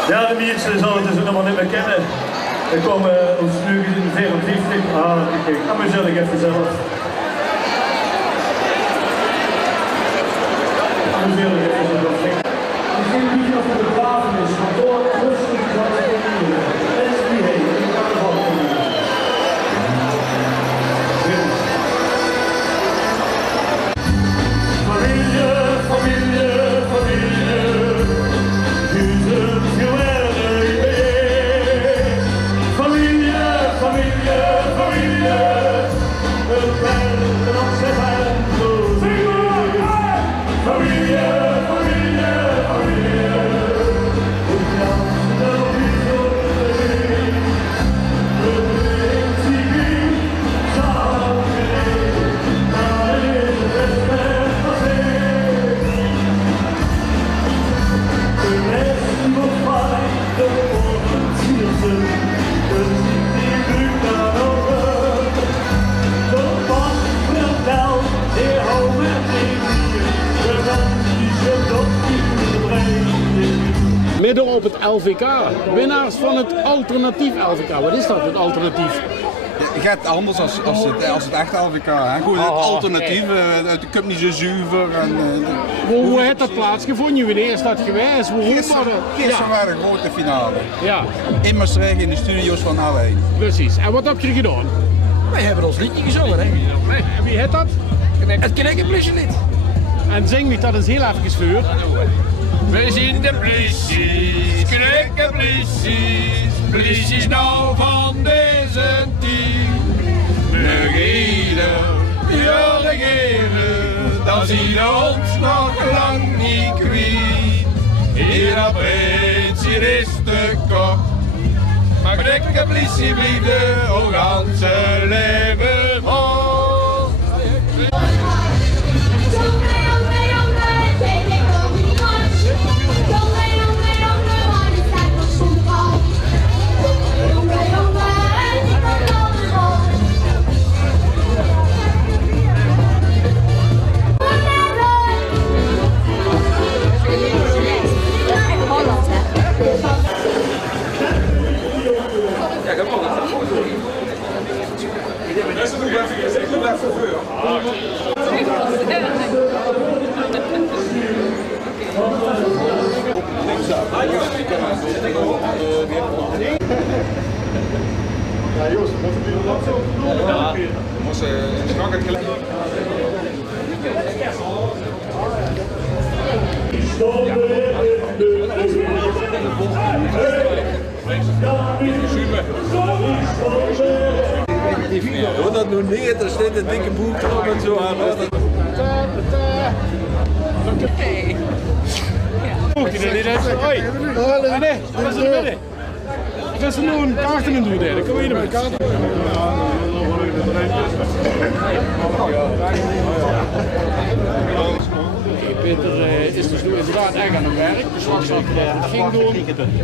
Ja, de mensen zal het dus nog wel niet meer kennen. Er komen ons nu in 54. Kijk, amuseer ik even zelf. Amuseer ik even zelf. Ik vind niet of het begrafenis, maar door rustig wat te doen. Mensen die heen, die gaan er wel doen. Familie, familie, familie. Midden op het LVK, winnaars van het alternatief LVK. Wat is dat, het alternatief? Je gaat anders als het echte LVK. Hè? Gewoon het alternatief, het komt niet zo zuiver. Hoe heeft dat plaatsgevonden? Wanneer is dat geweest? Gisteren waren de grote finale. Ja. In Maastricht in de studio's van Alleen. Precies. En wat heb je gedaan? Wij hebben ons liedje gezongen, hè? En wie heeft dat? Het Knekkenplusje-lied. En zing niet dat eens heel even voor. We zien de politie, knekkenpolities, polities nou van deze team. We ieder uur regeren, dan zien we ons nog lang niet kwijt. Hier op Rins, hier is de kop, maar knekkenpolitie blijft de ganse leven vol. Ja, Joost, wat heb je dat zo doen? Ja, we moesten een schrak het gelijk. Doe dat nu niet, er staat een dikke boek erop en zo aan. Nee. Mocht je dat niet eens? Hoi. Nee, dat is er midden. Ik ga ze nu een kaarten in doen, dan kom je er met kaarten. Peter is dus nu inderdaad echt aan het werk. Dus straks had het ging doen.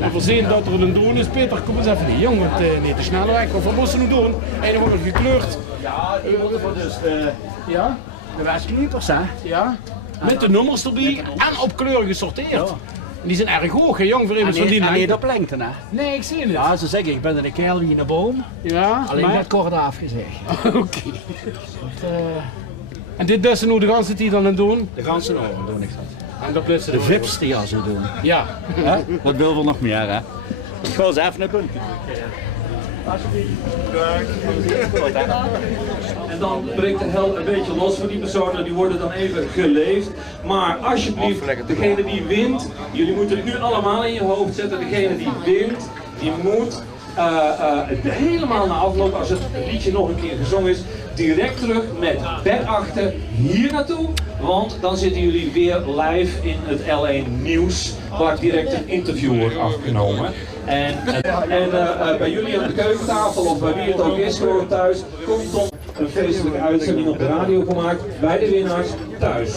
En voorzien dat er een doen is. Peter, kom eens even niet. Jong, want niet te snel weg. Wat moesten we nu doen? En dan wordt het gekleurd. Ja, dus ja? De wijskniepers, hè? Ja. Met de nummers erbij en op kleur gesorteerd. Ja. Die zijn erg hoog, hè, jong, voor iemand van die lengte. Niet op lengte, hè? Nee, ik zie het. Ja, ze zeggen, ik ben een kerel wie in de boom. Ja, alleen net kort afgezegd. Oké. En dit dus nu de ganse tijd aan het doen? De ganse oren doe ik dat. En dat blijft de vips die al zo doen. Ja. Wat wil we nog meer, hè? Ik ga eens even naar puntje. En dan breekt de hel een beetje los voor die personen, die worden dan even geleefd. Maar alsjeblieft, degene die wint, jullie moeten het nu allemaal in je hoofd zetten, degene die wint, die moet helemaal na afloop, als het liedje nog een keer gezongen is, direct terug met bed achter hier naartoe. Want dan zitten jullie weer live in het L1 Nieuws, waar direct een interview wordt afgenomen. En bij jullie op de keukentafel of bij wie het ook is, gewoon thuis, komt dan een feestelijke uitzending op de radio gemaakt bij de winnaars thuis.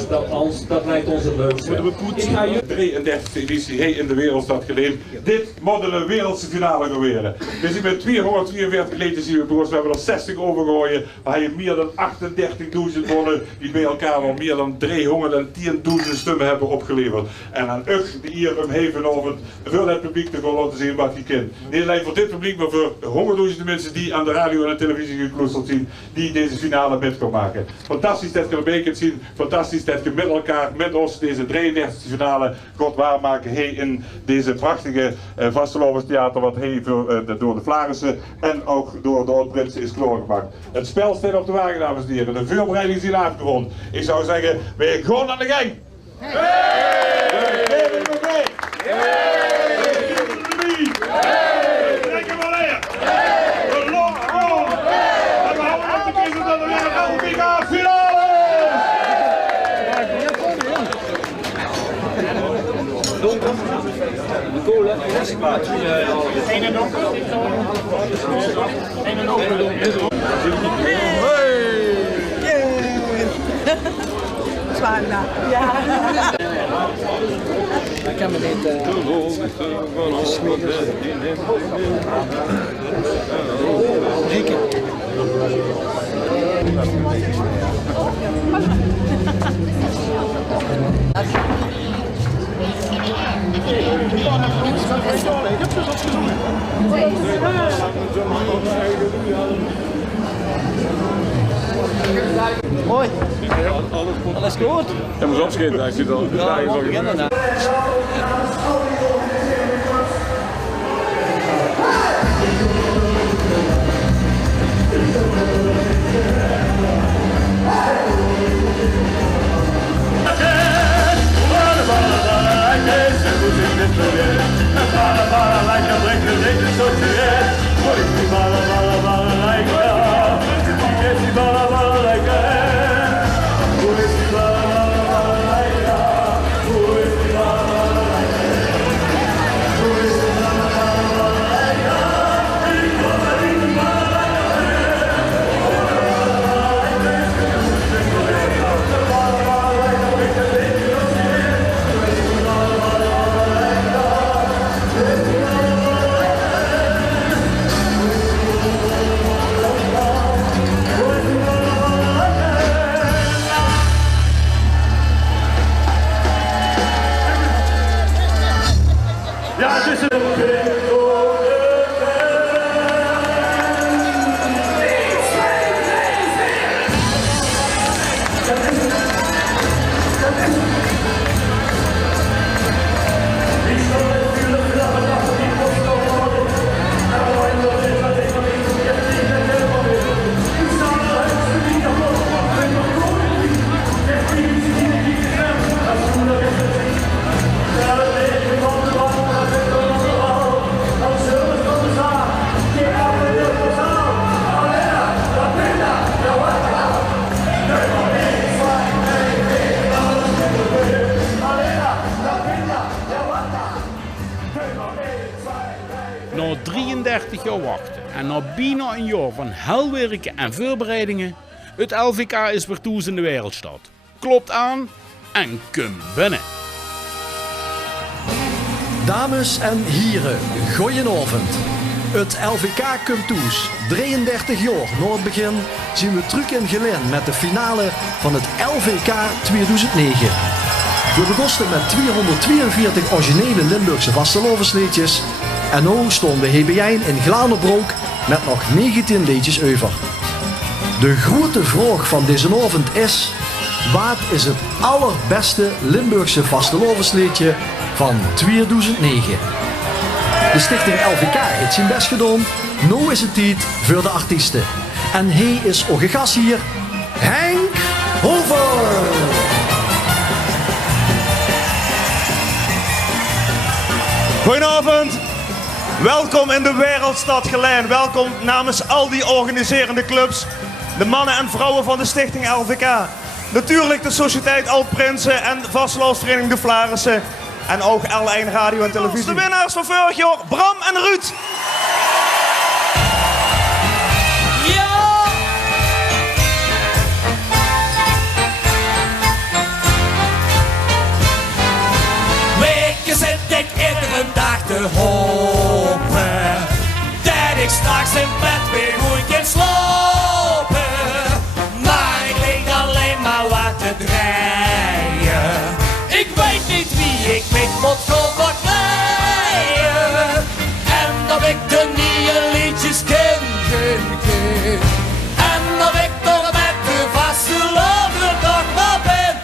Dat lijkt ons het leukste. Ik ga jullie 33e editie Hey in de Wereldstad geleend. Dit moet een wereldse finale geworden. We zien met 242 leden zien we broers, we hebben er 60 overgooien. Waar je meer dan 38.000 wonnen die bij elkaar al meer dan 310.000 stemmen hebben opgeleverd. En aan u die hier omheen vanavond veel het publiek te gaan laten zien wat je kent. Niet alleen voor dit publiek, maar voor honderdduizenden mensen die aan de radio en de televisie gekloosterd zien, die deze finale met kan maken. Fantastisch dat je erbij kunt zien, fantastisch dat je met elkaar, met ons, deze 33e finale gaat waarmaken. Hey, in deze prachtige Vastelovenstheater wat hey door de Vlarense en ook door de Oud-Britse is klaargemaakt. Het spel staat op de wagen, dames en heren. De voorbereiding is hier afgerond. Ik zou zeggen, wij gaan aan de gang! Eén en donker. Eén en donker. Zwaar na. Ja. Ik kan me niet Mooi. Alles goed? Je moet opschieten, hij zit al. Ja, we beginnen nou. 33 jaar wachten en na bijna een jaar van helwerken en voorbereidingen, het LVK is weer toe in de wereldstad. Klopt aan en kom binnen. Dames en heren, goedenavond. Het LVK komt toes. 33 jaar na het begin zien we terug in Geleen met de finale van het LVK 2009. We begonnen met 242 originele Limburgse vastelovensliedjes en nu stonden we HBijn in Glanenbroek met nog 19 liedjes over. De grote vraag van deze avond is: wat is het allerbeste Limburgse vastelovensliedje van 2009? De stichting LVK heeft zijn best gedaan. Nu is het tijd voor de artiesten. En hij is onze gast hier, Henk Hover. Goedenavond. Welkom in de wereldstad Geleen. Welkom namens al die organiserende clubs. De mannen en vrouwen van de stichting LVK. Natuurlijk de Sociëteit Alt-Prinsen en de Vastelovensvereniging De Vlarissen. En ook L1 Radio en Televisie. De winnaars van vorig jaar, Bram en Ruud. Ja! Weken zit ik iedere dag te hopen dat ik straks in bed weer goed kan slapen. Maar ik lig alleen maar wat te draaien. Ik weet niet wie ik met moet gaan krijgen. En of ik de nieuwe liedjes ken. En of ik toch met de vasteloven nog maar ben.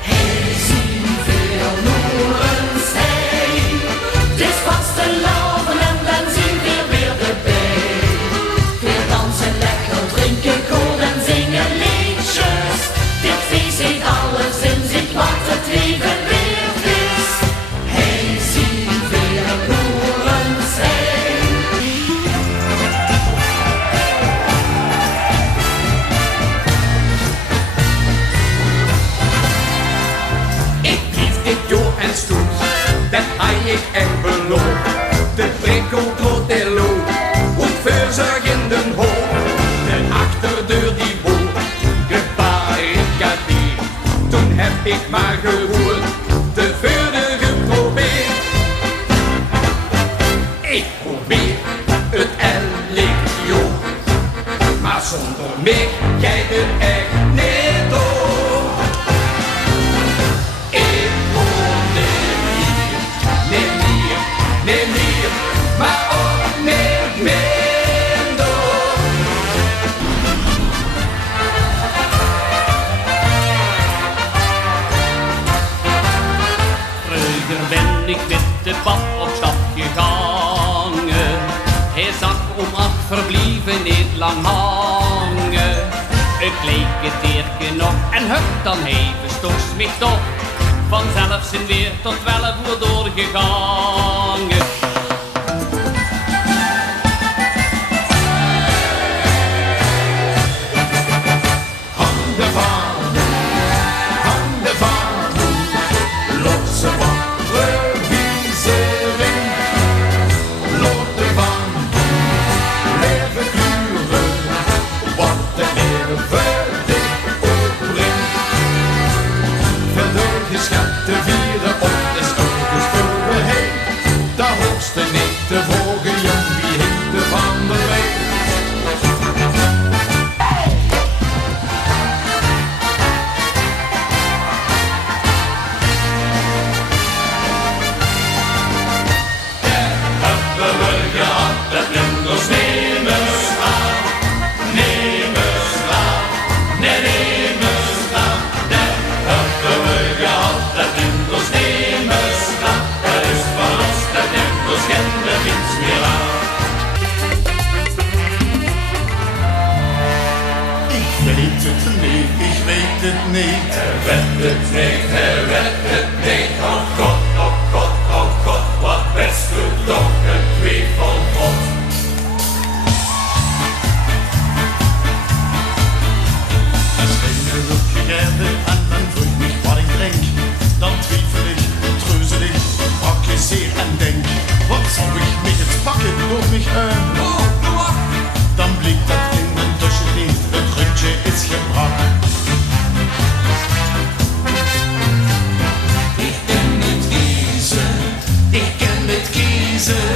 Hey, zie veel noeren zijn. Het is vasteloven en dan zien we weer de been. Weer dansen, lekker drinken, kool en zingen liedjes. Dit feest heeft alles in zich wat het leven weer is. Hey, zie weer boeren zijn. Ik lief dit joh en stoet, dat hij ik echt beloof. De prikkel door de loop, hoe verzorg in den hoop. De achterdeur die boot, gebarricadeerd. Toen heb ik maar gehoord, de vuurde geprobeerd. Ik probeer het LVK, maar zonder mij jij er echt niet door. Ik hoor neem hier, maar ook neem minder. Vroeger ben ik met de pap op stap gegaan. Hij zag om 8 verblijven niet lang hangen. Het leek het eerke nog en hup, dan even stoos mich toch. Vanzelf zijn weer tot 12 uur doorgegaan. Handen van, losse water, wiezering. Lotte van, leven kuren, wat de leven dit opbrengt. Verder geschatte vieren op de stokjes vullen heen. De hoogste niet te volgen, jong, wie heeft de van de week. Dat neemt ons nemers aan, nemers aan, nee nemers aan. Dat hebben we gehad, dat neemt ons nemers aan. Dat is van ons, dat neemt ons geen niets meer aan. Ik weet het niet, ik weet het niet. Hij werd het niet, hij werd het niet. Oh God, oh God, oh God, wat best u toch een twijfel God. Als geen redden en men vroeg mich wat ik drink. Dan twijfel ik, treuzelig, praktiseer en denk. Wat zou ik met het pakken door mich uit? Dan blijkt dat in mijn tussenleef het rundje is gebracht. Ik ken het kiezen, ik ken het kiezen.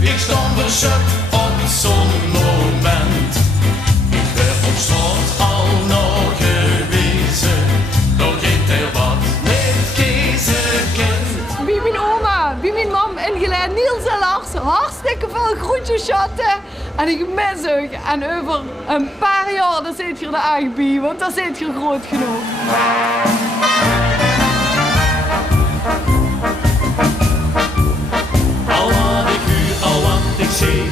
Ik stond bezet op zo'n moment. Ik ben op straat al nog gewezen. Nog geen er wat met kiezen kent. Wie mijn oma, wie mijn mam ingeleid, Niels en Lars, hartstikke veel groetjes chatten. En ik mis u. En over een paar jaar dan zit je er echt bij, want dan zit je groot genoeg. Al wat ik u, al wat ik zie,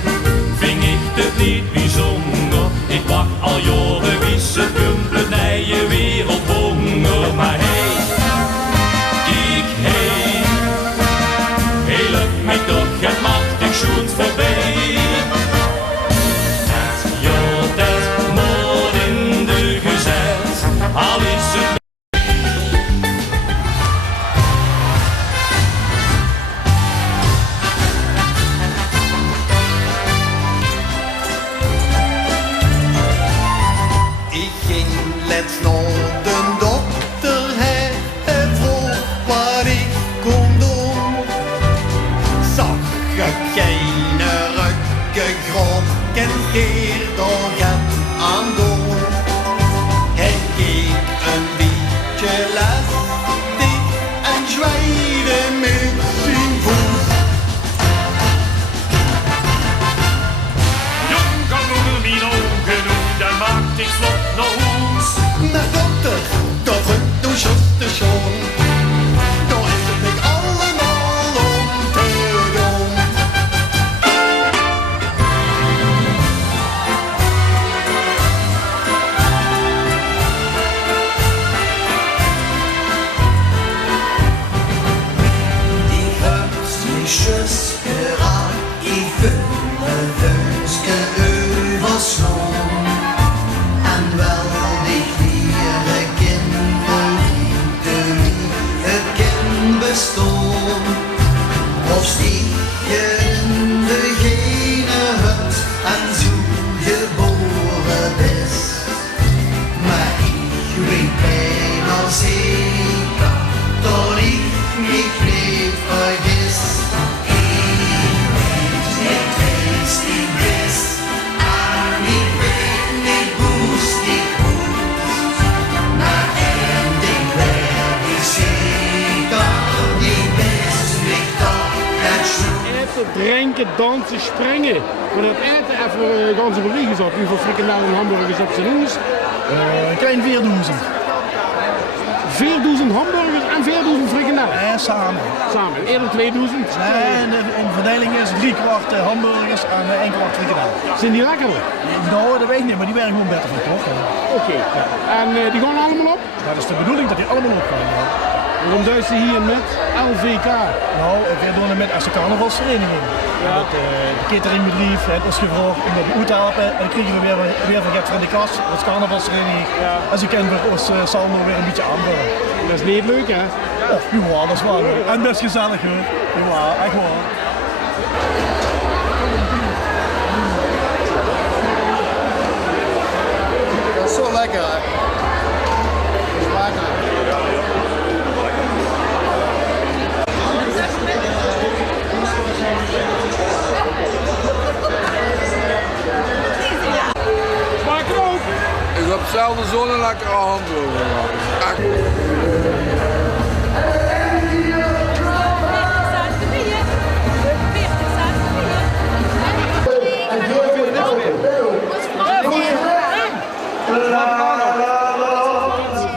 vind ik het niet bijzonder. Ik wacht al jaren wie ze kunt naar je wereld honger. Maar hey, kijk hey, hey lukt mij toch het machtig schoen voorbij. Het jaar dat moord in de gezet, al is het. Ik ging let's naar de dokter, hij vroeg wat ik kon doen. Zag ik geen rukken grond, en keer daar aan doen. Hij keek een beetje lastig en zwaaide met zijn voet. Jong kan onder mijn ogen doen, dan maakt ik vlot naar huis. Maar dokter, dat rukt nou just te schoon. Daar is het niet allemaal om te doen. Die hebt mich just geraakt, ik wil me wünske overslaan. En wel die vierde kinderliefde, het kind bestaan. Of stier in de gene hut en zo geboren bist. Maar ik weet bijna zeker dat ik mich niet vergis. Ik weet die best, en ik weet niet boos die goed. Maar eindelijk weet ik zeker, die best ligt op het schoen. Eten, drinken, dansen, springen. Maar dat eten even ganse bericht op. Hoeveel frikandellen en hamburgers op zijn huis? Een klein 4000. 4000 hamburgers en 4000 frikandellen? Samen. Samen, eerder 2000? Nee, in de verdeling is 3/4 hamburgers en 1/4 frikandellen. Zijn die lekkerder? Nou, dat weet ik niet, maar die werken gewoon beter van toch? Oké. En die gaan allemaal op? Ja, dat is de bedoeling dat die allemaal op gaan. Ja. Waarom duist je hier met LVK? Nou, we doen het met als de carnavalsvereniging. Ja. Het cateringbedrijf heeft ons gevraagd om dat uit te helpen. En dan krijgen we weer vergeten van die kas, dat is carnavalsvereniging. Ja. En zo kunnen we ons samen weer een beetje aanvullen. Dat is niet leuk, hè? Och, ja, dat is waar. En best gezellig, hoor. Ja, echt waar. Dat is zo lekker, hè? Smakelijk. Smaakt het ook? Ik heb zelf zo'n lekkere hamburger.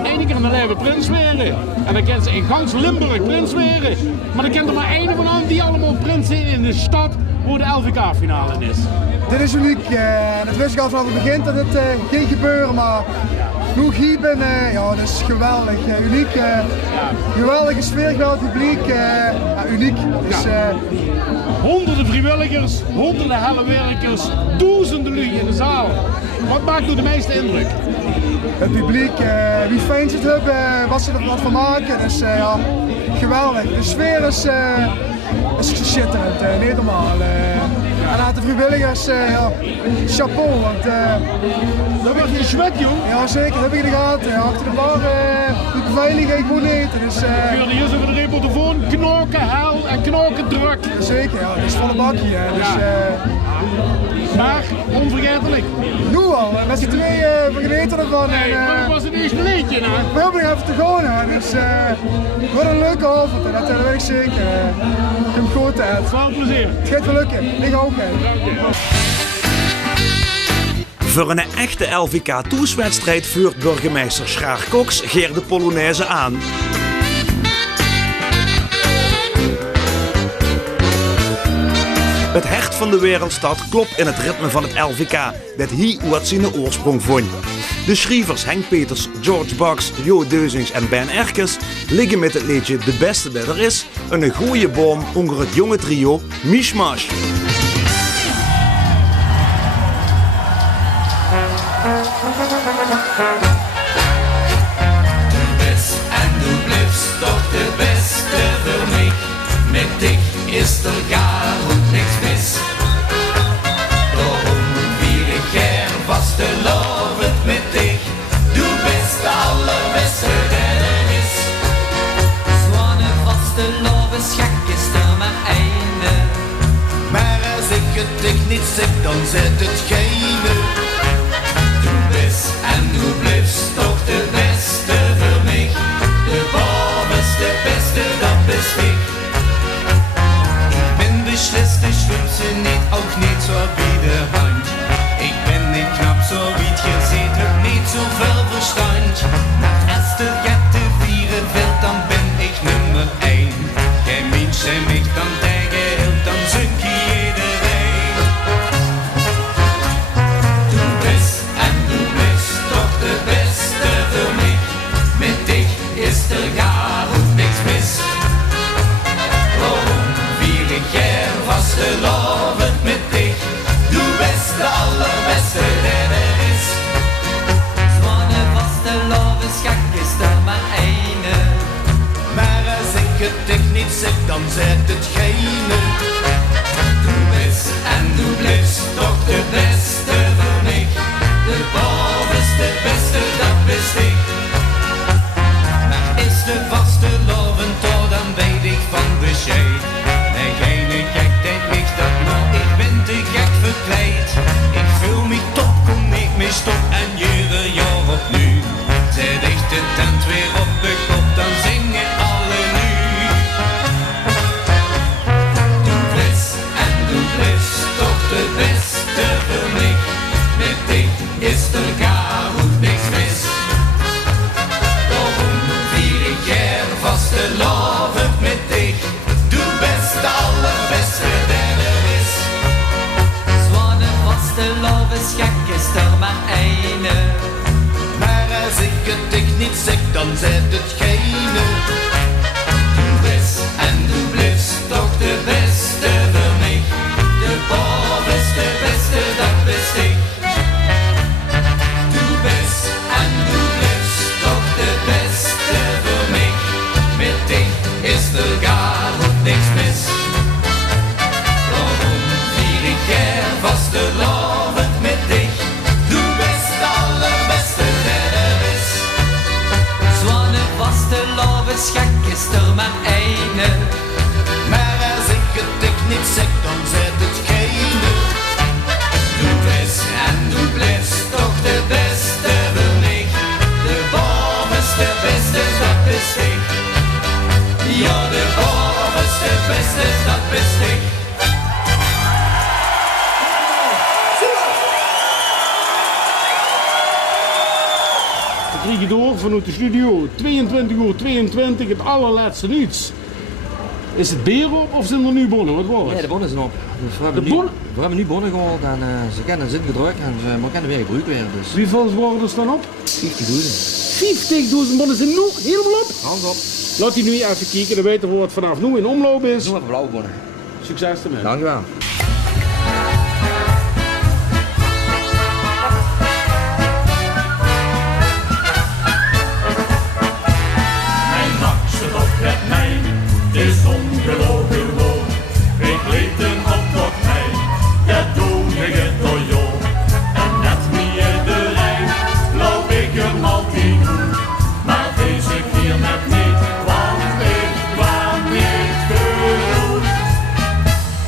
Eén keer in mijn leven prins weren. En dan kent ze in gans Limburg prins weren. Maar dan kent er maar één van aan die allemaal prins zijn in de stad waar de LVK-finale is. Dit is uniek. Dat wist ik al vanaf het begin dat het ging gebeuren, maar hoe hier ben, ja, dat is geweldig, uniek. Geweldige sfeer, geweldig publiek, uniek. Dus, honderden vrijwilligers, honderden hellewerkers, duizenden lui in de zaal. Wat maakt nu de meeste indruk? Het publiek, wie fijn ze het hebben, wat ze er wat van maken, dus ja, geweldig. De sfeer is schitterend, niet normaal. En aan de vrijwilligers, ja, chapeau, want... dat heb je geschwet, joh? Ja, zeker, dat heb ik in de gaten. Achter de bar, de beveiliging moet eten, dus... Kun je hier zo voor de reportofoon knokken, hel en knokken druk. Zeker, ja, dat is volle bakje, dus... Maar onvergetelijk. Nu al, met z'n tweeën, we genieten ervan. Nee, maar was het eerst een liedje, hè? We hebben nog even te gaan, dus wat een leuke avond, dat weet ik zeker. Ik heb goed uit. Veel plezier. Het gaat wel lukken, ik ook. Voor een echte LVK-toeswedstrijd vuurt burgemeester Schaar Cox Geer de Polonaise aan. Het hart van de wereldstad klopt in het ritme van het LVK, dat hier wat zijn oorsprong vond. De schrijvers Henk Peters, George Box, Jo Deuzings en Ben Erkes liggen met het liedje De Beste Dat Er Is een goeie boom onder het jonge trio Mishmash. Du bleibst doch der Beste für mich. Mit dich ist gar und nichts mis. Darum will ich gern was der lovet mit dich. Du bist der allerbeste, der ist. So eine vaste lovesgek is er maar eine. Maar als ik het dich niet zeg, dan zet het geen. Du bist en du bleibst doch der Beste für mich. De bovenste beste, dat bist ik. Ik ben beslist, de schlimmste niet, ook niet zo wie de hand. Ik ben niet knap, zo wie je ziet, heb niet zoveel verstand. Nach erste Jette vieren wil, dan ben ik nummer 1. Geen mens en mich dan tegen, dan zink je iedereen. Du bist en du bist doch de beste für mich. Mit dich ist gar und nichts mis. Warum will ich gern was der lovet mit dich? Du bist der allerbeste, der ist. So eine vaste lovesgek is er maar eine. Maar als ik het dich niet zeg, dan zet het geen. Du bist en du bleibst doch de beste für mich. De bovenste beste, dat bist ik. Maar is de vaste loven toch, dan weet ik van bescheid. Nee, geen gek denkt niet dat, maar ik ben te gek verkleed. Ik voel me top, kom ik mee stop en ieder jaar opnieuw. Zet ik de tent weer op de kop, dan zingen alle nu. Du bist en du bleibst toch de beste für mich. Mit dich ist gar und nichts mis. Darum will ich gern was der lovet mit dich. Du bist der allerbeste, der ist. So eine vaste lovesgek is er maar eine. Maar als ik het dich niet zeg, dan zet het geen. Du bist en du bleibst toch de beste für mich. De bovenste beste, dat bist ik. Du bist en du bleibst toch de beste für mich. Mit dich ist gar und nichts mis. Warum will ich gern was der lovet mit dich? Du bist der allerbeste, der ist. So eine vaste lovesgek is er maar eine. Maar als ik het dich niet zeg, dan zet het geen. Du bist en du bleibst toch de beste für mich. De bovenste beste, dat bist ik. Ja, de bovenste beste, dat bist ik. We kriegen door vanuit de studio 22:22, het allerlaatste lied. Is het beren op of zijn er nu bonnen? Wat wordt het? Nee, de bonnen zijn op. Dus we hebben nu bonnen gehaald en ze kunnen zitten gedrukt en we kunnen weer gebruikt werden. Dus. Hoeveel worden er dan op? 50.000. 50.000 bonnen zijn nu helemaal op? Hand op. Laat die nu even kijken, dan weten we wat vanaf nu in omloop is. Nu hebben blauwe bonnen. Succes ermee. Dankjewel. Mijn nakse op het mijn, het is ongelogen gewoon. Ik leed een optocht mij, dat doe ik het door jou. En net wie in de rij, loop ik hem altijd goed. Maar deze keer net niet, want ik kwam niet goed.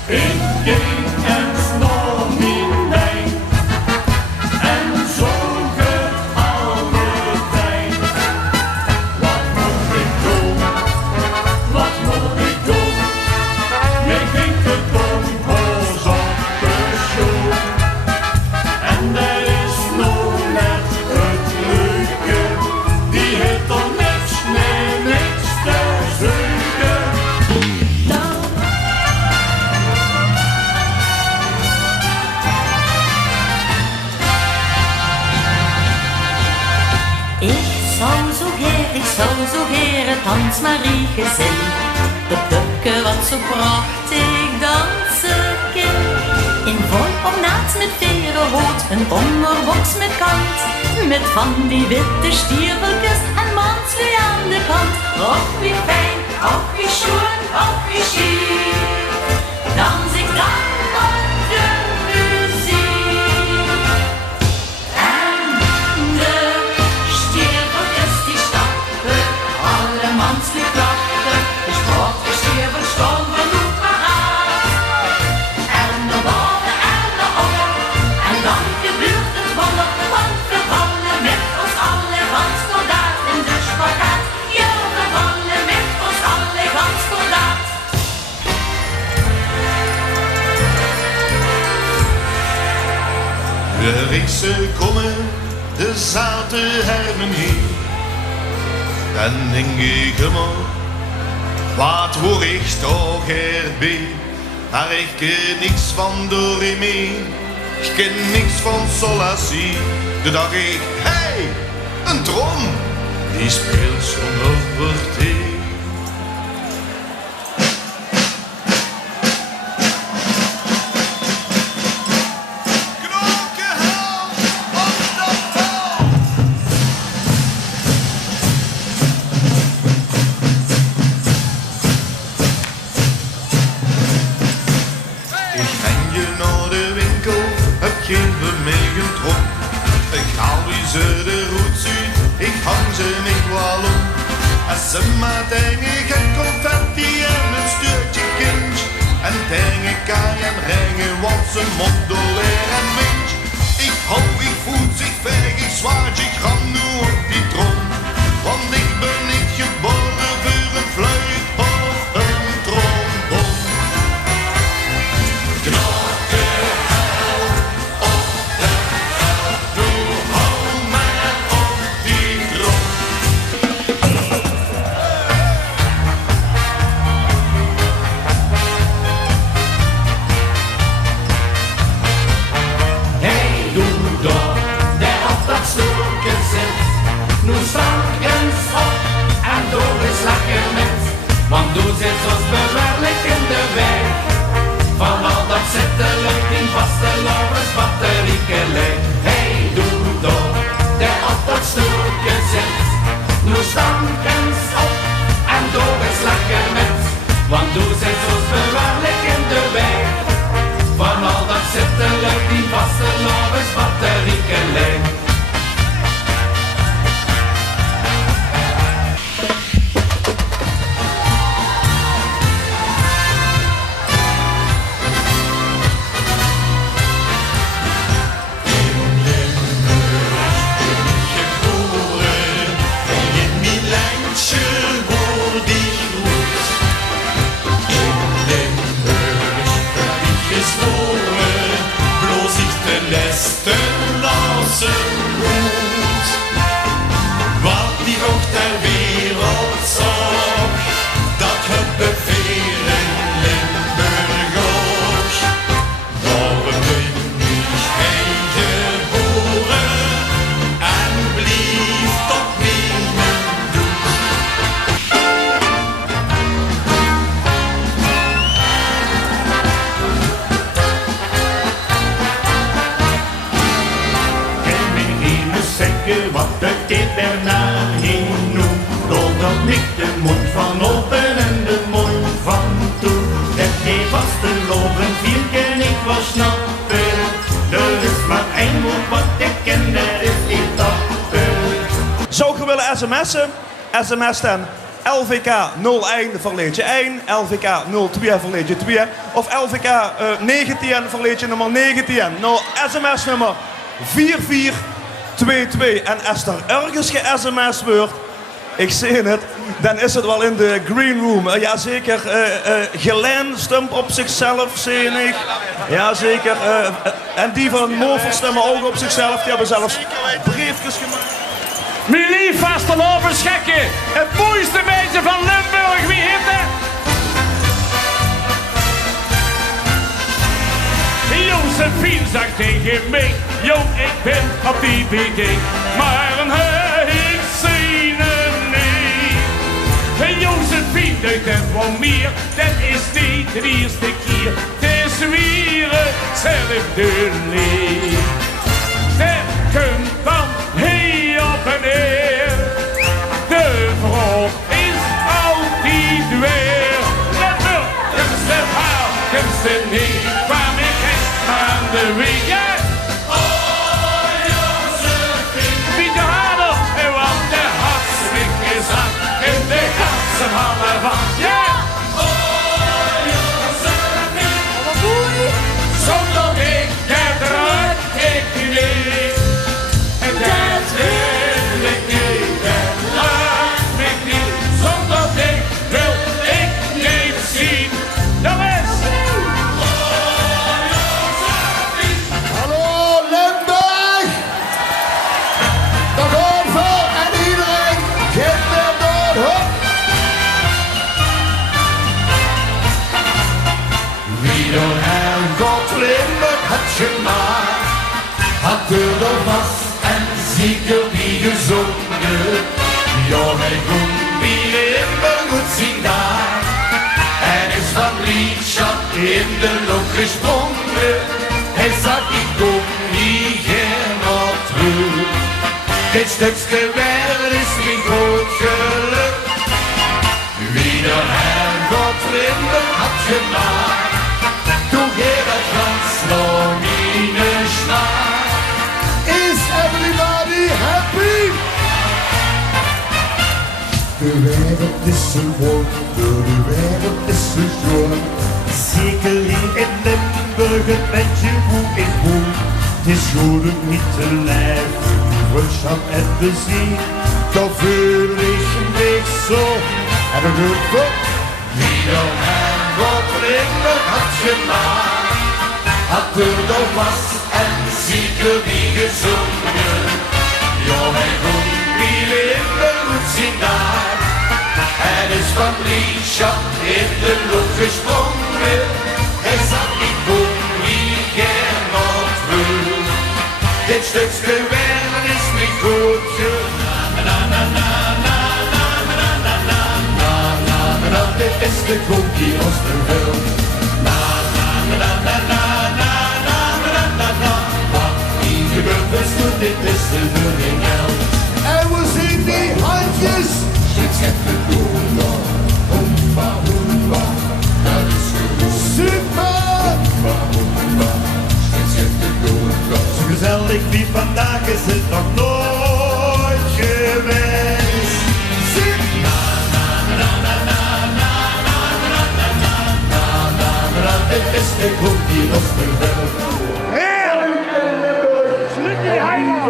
Ik ging en snor niet bij, en zo het alle tijd. Wat moet ik doen? Wat moet ik doen? Ik ging te donker op de show. En er is nog net het leuke, die heeft er niks, nee niks te zoeken. Ik zou zo heer het Hans Marie gezin. De bukken wat zo prachtig dansen kind. In vol op naad met verenhoed, een onderbox met kant. Met van die witte stierveltjes en manslui aan de kant. Och wie fijn, och wie schoon, och wie chic. Dans ik dan op de muziek. En de stierveltjes die stappen, alle manslui klappen. De sportgestiervel stonden op paraat. En de boven en de onder, en dan gebeurt het wonder. Want we vallen met ons alle gans kordaat in de spagaat. Ja, we vallen met ons alle gans kordaat. De Riekse komen, de zaten hermen hier. Dan denk ik immer, wat word ik toch erbij? Maar ik ken niks van de Remi, ik ken niks van Solassie. Toen dacht ik, hey, een trom, die speelt zonder partij. Geven mij een trom. Ik haal wie ze de roots uit, ik hang ze niet wel om. Als ze maar denken, ik confetti en een stukje kind. En denken kan en ringen, want ze moddelen en wind. Ik hou, ik voet, ik veeg, ik zwaard, ik ram nu op die trom. Want ik ben niet geboren voor een fluit of een trombon. Nu sms'en. SMS dan LVK 01 verleedje 1, LVK 02 verleedje 2 of LVK 19 verleedje nummer 19. Nou, sms nummer 4422. En als er ergens ge-sms wordt, ik zie het, dan is het wel in de green room. Jazeker, Gelijn stemt op zichzelf, zie ik. Jazeker, en die van Mover stemmen ook op zichzelf. Die hebben zelfs briefjes gemaakt. Mijn lief vastelopen schekken, het mooiste meisje van Limburg, wie heeft het? Josephine zegt tegen mij, yo, ik ben op die BD, maar een ik zie het niet. En Josephine duidt het wel meer, dat is niet de eerste keer, het is weer hetzelfde lied. Dat komt dan heel op en neer, de vrouw is altijd weer. Let me, komt ze haar, komt ze niet, kwam ik echt aan de weekend. Oh, Josephine. Wie de harder, en wat de hartstikke is aan, en de ganse mannen van, ja. Oh, Josephine. Wat doe je? Zonder ik heb eruit, ik niet. En dat wil ik niet, en laat me niet. Zonder ik wil ik niet zien. Dat is. Hallo Limburg! Dag over en iedereen, geef me door, hop! Wie door en God Limburg had gemaakt, had er vast en zeker wie gezongen. Ja, hij kon wie Limburg goed zien daar, en is van Richard in de lucht gesprongen. Hij zag ik kom hier nog terug. Dit stukje wereld is mijn groot geluk. Wie de Herrgott Limburg had gemaakt, toen hier het gans nog in de smaak. Is everybody happy? De wereld is zo wonder, de wereld is zo schoon. Zeker hier in Limburg het mensje hoe ik woon. Het is goed om niet te lijven, Rusland en de zee. Toch voel ik me zo, en een goed voor. Wie dan Herrgott Limburg had gemaakt, had er nog was en zeker wie gezongen. Ja, hij kon wie Limburg goed zien daar, en is van Richard in de lucht gesprongen. Hij zag ik kom wie Gernot wil. Dit stukje wereld is niet goed dit is de koek die ons wil. Wat hier gebeurt is goed, dit is de vulling hel. En we zien die handjes. Dit zet de doen nog. Hoemba, hoemba, dat is goed. Super! Hoemba, hoemba, dit zet de doen nog. Zo gezellig wie vandaag is het nog nooit geweest. Zip! Dit is de koek die ons vervult. Heerlijk! Slik die heiland!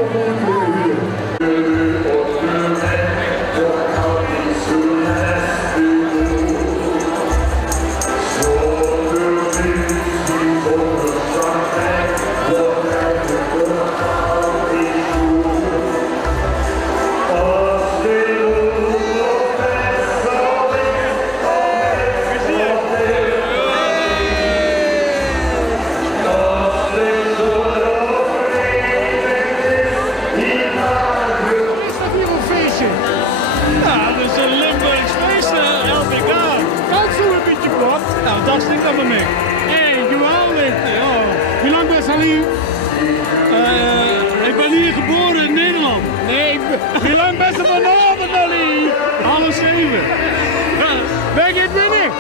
Dat stinkt allemaal mee. Hé, geweldig. Ja. Hoe lang ben je al hier? Ik ben hier geboren in Nederland. Nee, hoe lang ben je vanavond al hier? 6:30. Ben je binnen?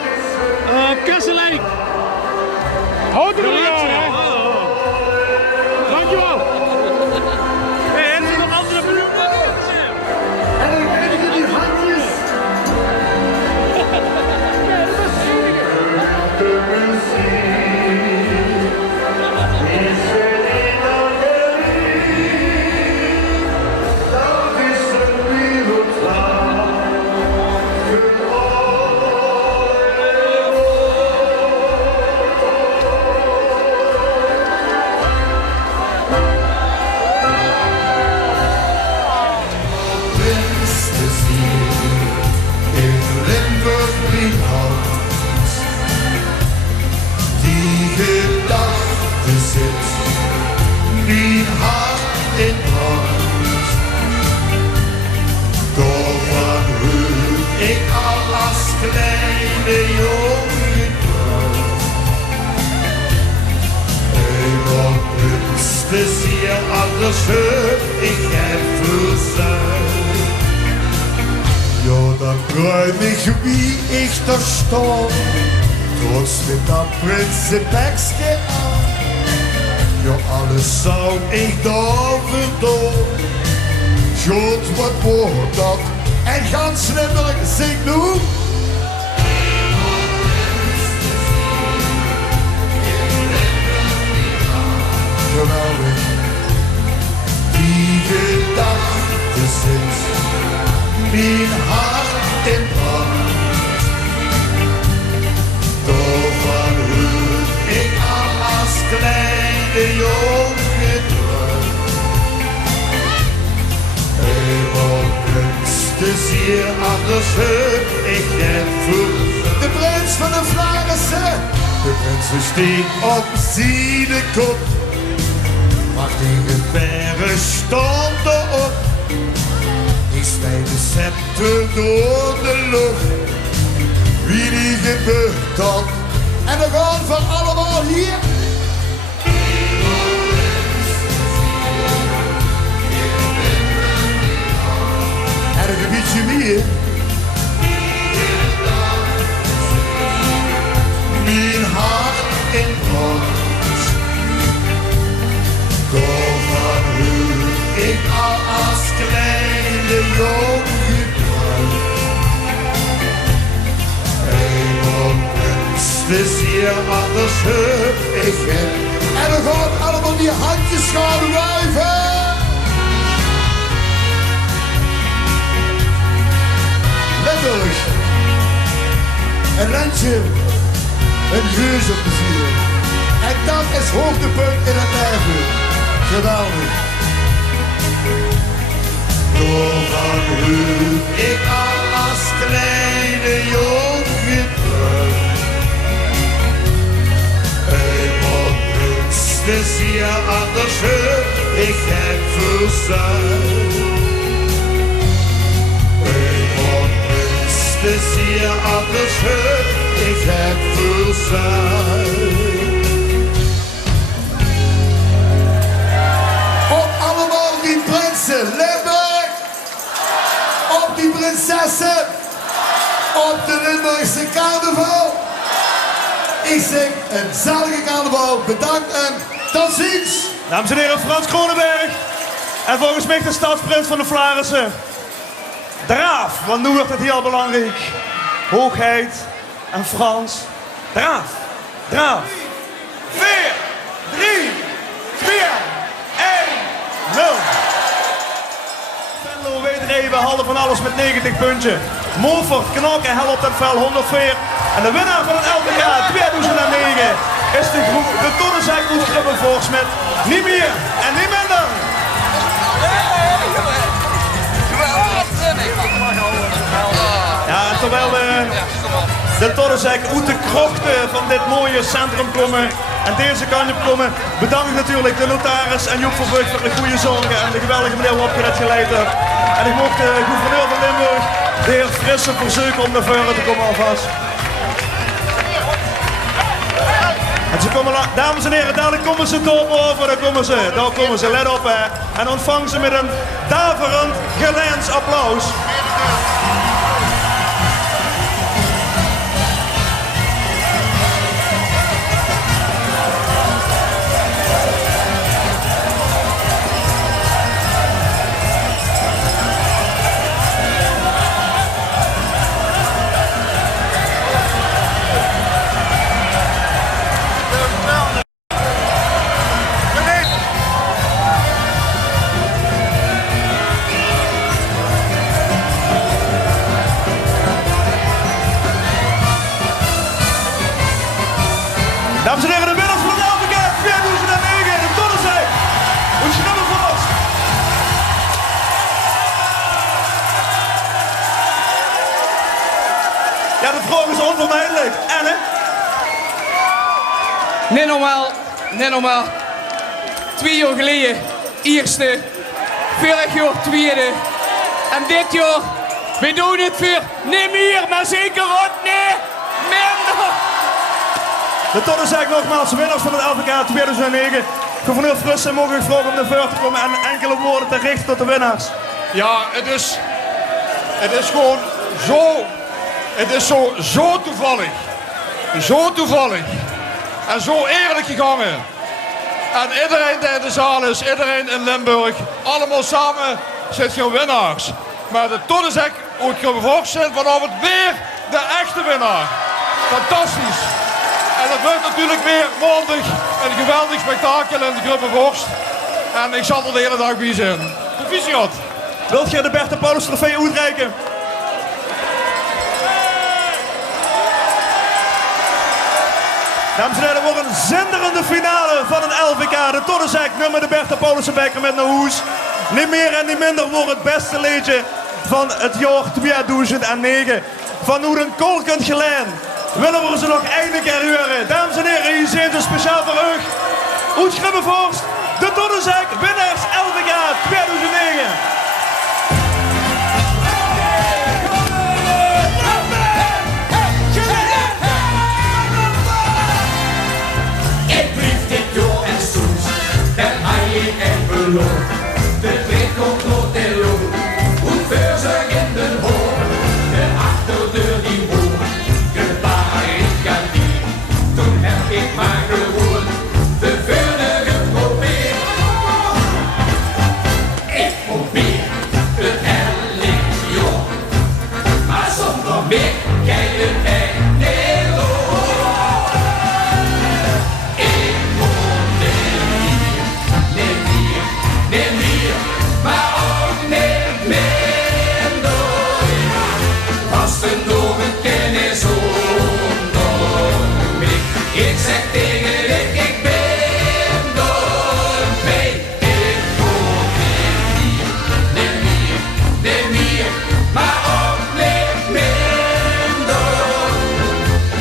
Kesselijk. Houd er aan, hè? Dankjewel. Hé, heb je nog andere beroepen? zit mijn hart in brand. Toch van hoe ik al als kleine jongen kwam. Eenmaal kunst is hier anders heur, ik heb verzuimd. Ja, dan kruim ik wie ik daar stond, trots met dat prinsenbekske aan. Ja, alles zou ik daar verdoen. Goed, wat wordt dat? En ganz slimmer, zing nu. Geweldig. Die gedachte zit mijn hart in brand. Toch van hoe ik al als kleine jongen droom. Eenmaal kunst is hier anders heur, ik heb voel. De prins van de Vlarense, de prins steekt op zijn kop. Maar die gevaren stonden op. Ik smijt de scepter door de lucht. Wie die gebeurt dat? En we gaan van allemaal hier. En een beetje meer. Mijn hart in brand. Toch van hoe ik al als kleine jongen kwam. Eenmaal kunst is hier anders heur, ik heb. En we gaan allemaal die handjes gaan wuiven. Letterlijk. Een randje, een geuze plezier. En dat is hoogtepunt in het leven. Geweldig. Door van hoe ik al als kleine jongen kwam. Eenmaal kunst is hier anders heur, ik heb verzuimd. Eenmaal kunst is hier anders heur, ik heb verzuimd. Die prinsen, Limburg, op die prinsessen, op de Limburgse carnaval. Ik zeg een zalige carnaval, bedankt en tot ziens. Dames en heren, Frans Kronenberg. En volgens mij de stadsprins van de Vlarense. Draaf, want nu wordt het heel belangrijk. Hoogheid en Frans. Draaf, draaf. 4, 3, 2, 1, 0. Venlo wedereven, hadden van alles met 90 punten. Moffert, Knokken, hel op dat vel 104. En de winnaar van het LVK 2009 is de groep de Tonnenzijk Oetgrubben volgens met niet meer en niet minder. Ja, en terwijl de Tonnenzijk uit de krochten van dit mooie centrum komen en deze kant op komen, bedank ik natuurlijk de notaris en Joep Verburg voor de goede zorgen en de geweldige manier waarop je dat geleid hebt. En ik mocht de gouverneur van Limburg, de heer Frisse, verzoeken om naar voren te komen alvast. En ze komen, dames en heren, dadelijk komen ze door over, daar komen ze, let op hè. En ontvang ze met een daverend Gelijns applaus. Dames en heren, de winnaars van het LVK 2009, de Tonnenzijk. Moet je nummer vast. Ja, de vraag is onvermijdelijk. En hè? Niet normaal. 2 jaar geleden eerste, vorig jaar tweede. En dit jaar, we doen het voor niet meer, maar zeker ook niet minder. De Todderzijk nogmaals winnaars van het LVK 2009. Ik van heel fris en mogelijk vragen om naar voren te komen en enkele woorden te richten tot de winnaars. Ja, het is gewoon zo, het is zo toevallig. Zo toevallig. En zo eerlijk gegaan. En iedereen die in de zaal is, iedereen in Limburg, allemaal samen zit hier winnaars. Maar de Todderzijk ook gevolgd zijn vanavond weer de echte winnaar. Fantastisch. En dat wordt natuurlijk weer maandag een geweldig spektakel in de Gruppe Vorst. En ik zal er de hele dag bij zijn. Proficiat. Wilt je de Bertha Paulus trofee uitreiken? Dames en heren, wordt een zinderende finale van een LVK. De Todderzijk nummer de Bertha Paulussenbeker met naar huis. Niet meer en niet minder voor het beste liedje van het jaar 2009. Van hoe een kolkend gelijn willen we ze nog één keer horen. Dames en heren, hier zijn ze speciaal voor u. Uit Gruppe Vorst, de Todderzijk winnaars LVK 2009. Ik blief dit door en soes, en hij en beloof. De twee komt door de loop, hoe ver ze in de hoor. De achterdeur die hoor, gebaar ik kan niet. Toen heb ik maar gewoon de verder geprobeerd. Ik probeer het elk jaar, maar zonder meer kijk je echt niet door. Ik zeg tegen ik, ik ben door mee. Ik hoor niet meer, maar ook niet minder.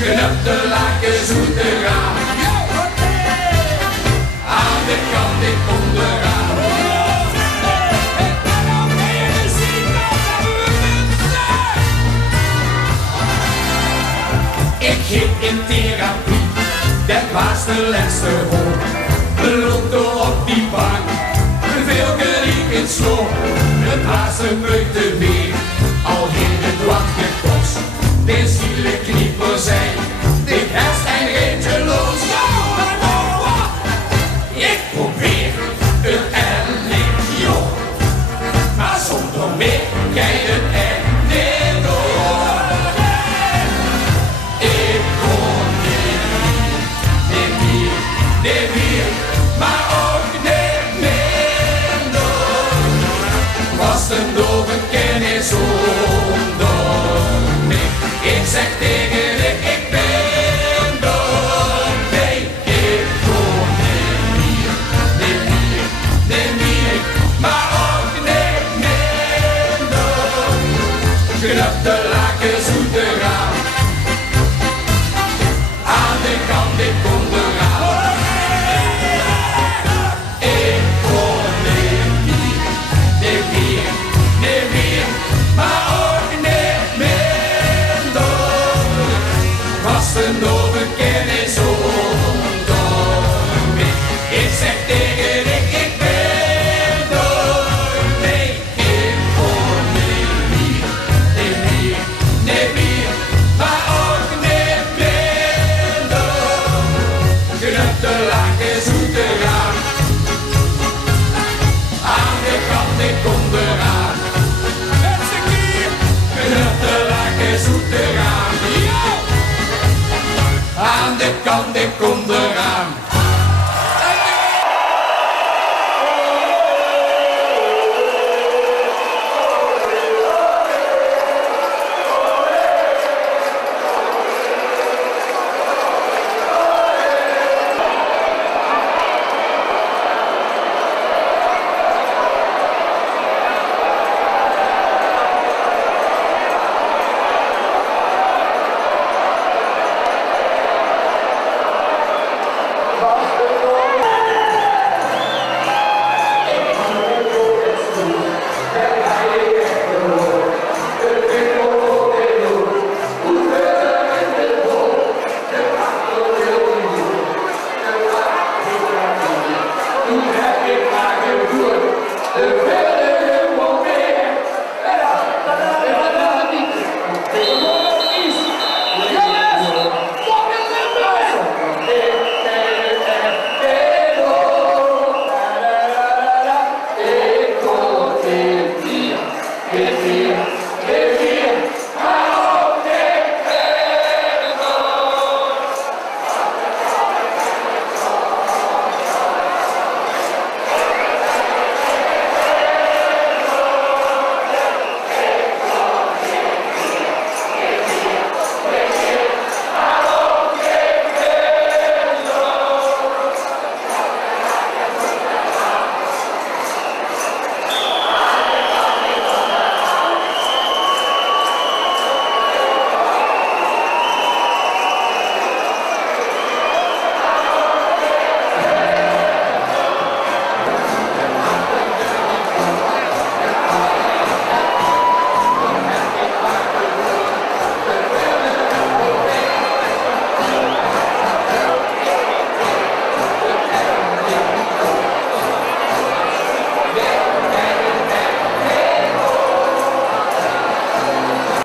Knap de lakens uit de raam, aan de kant ik onderaan. Ik ging in therapie. Dat was de laatste hoop. Beloofde op die bank, veel geriek in sloop. Het was een meute weer, al heel het wat gekost. De zielen knieper zijn, dit herst en redeloos. Ik probeer het elk jaar, maar zonder meer kijk het echt niet door. Ik kon niet meer, maar ook niet minder. Was een dove kennis zonder mij. Ik zeg tegen ik ben door mee. Ik kon niet meer, maar ook niet minder. Knap de lakens uit de raam, aan de kant ik onderaan. Een dove kennis zonder mij. Ik zeg tegen ik ben door mee. Ik hoor niet meer, maar ook niet minder. Knap de lakens uit de raam, aan de kant ik onderaan. Knap de lakens uit de raam, aan de kant ik onderaan.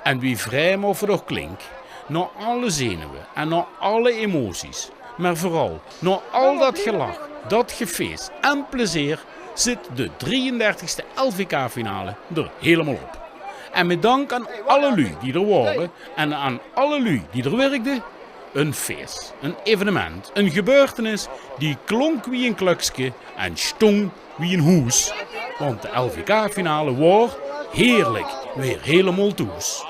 En wie vreemd of het ook klinkt, naar alle zenuwen en naar alle emoties, maar vooral naar al dat gelach, dat gefeest en plezier, zit de 33e LVK-finale er helemaal op. En met dank aan alle lui die er waren en aan alle lui die er werkten, een feest, een evenement, een gebeurtenis die klonk wie een klukske en stonk wie een hoes. Want de LVK-finale was heerlijk weer helemaal toes.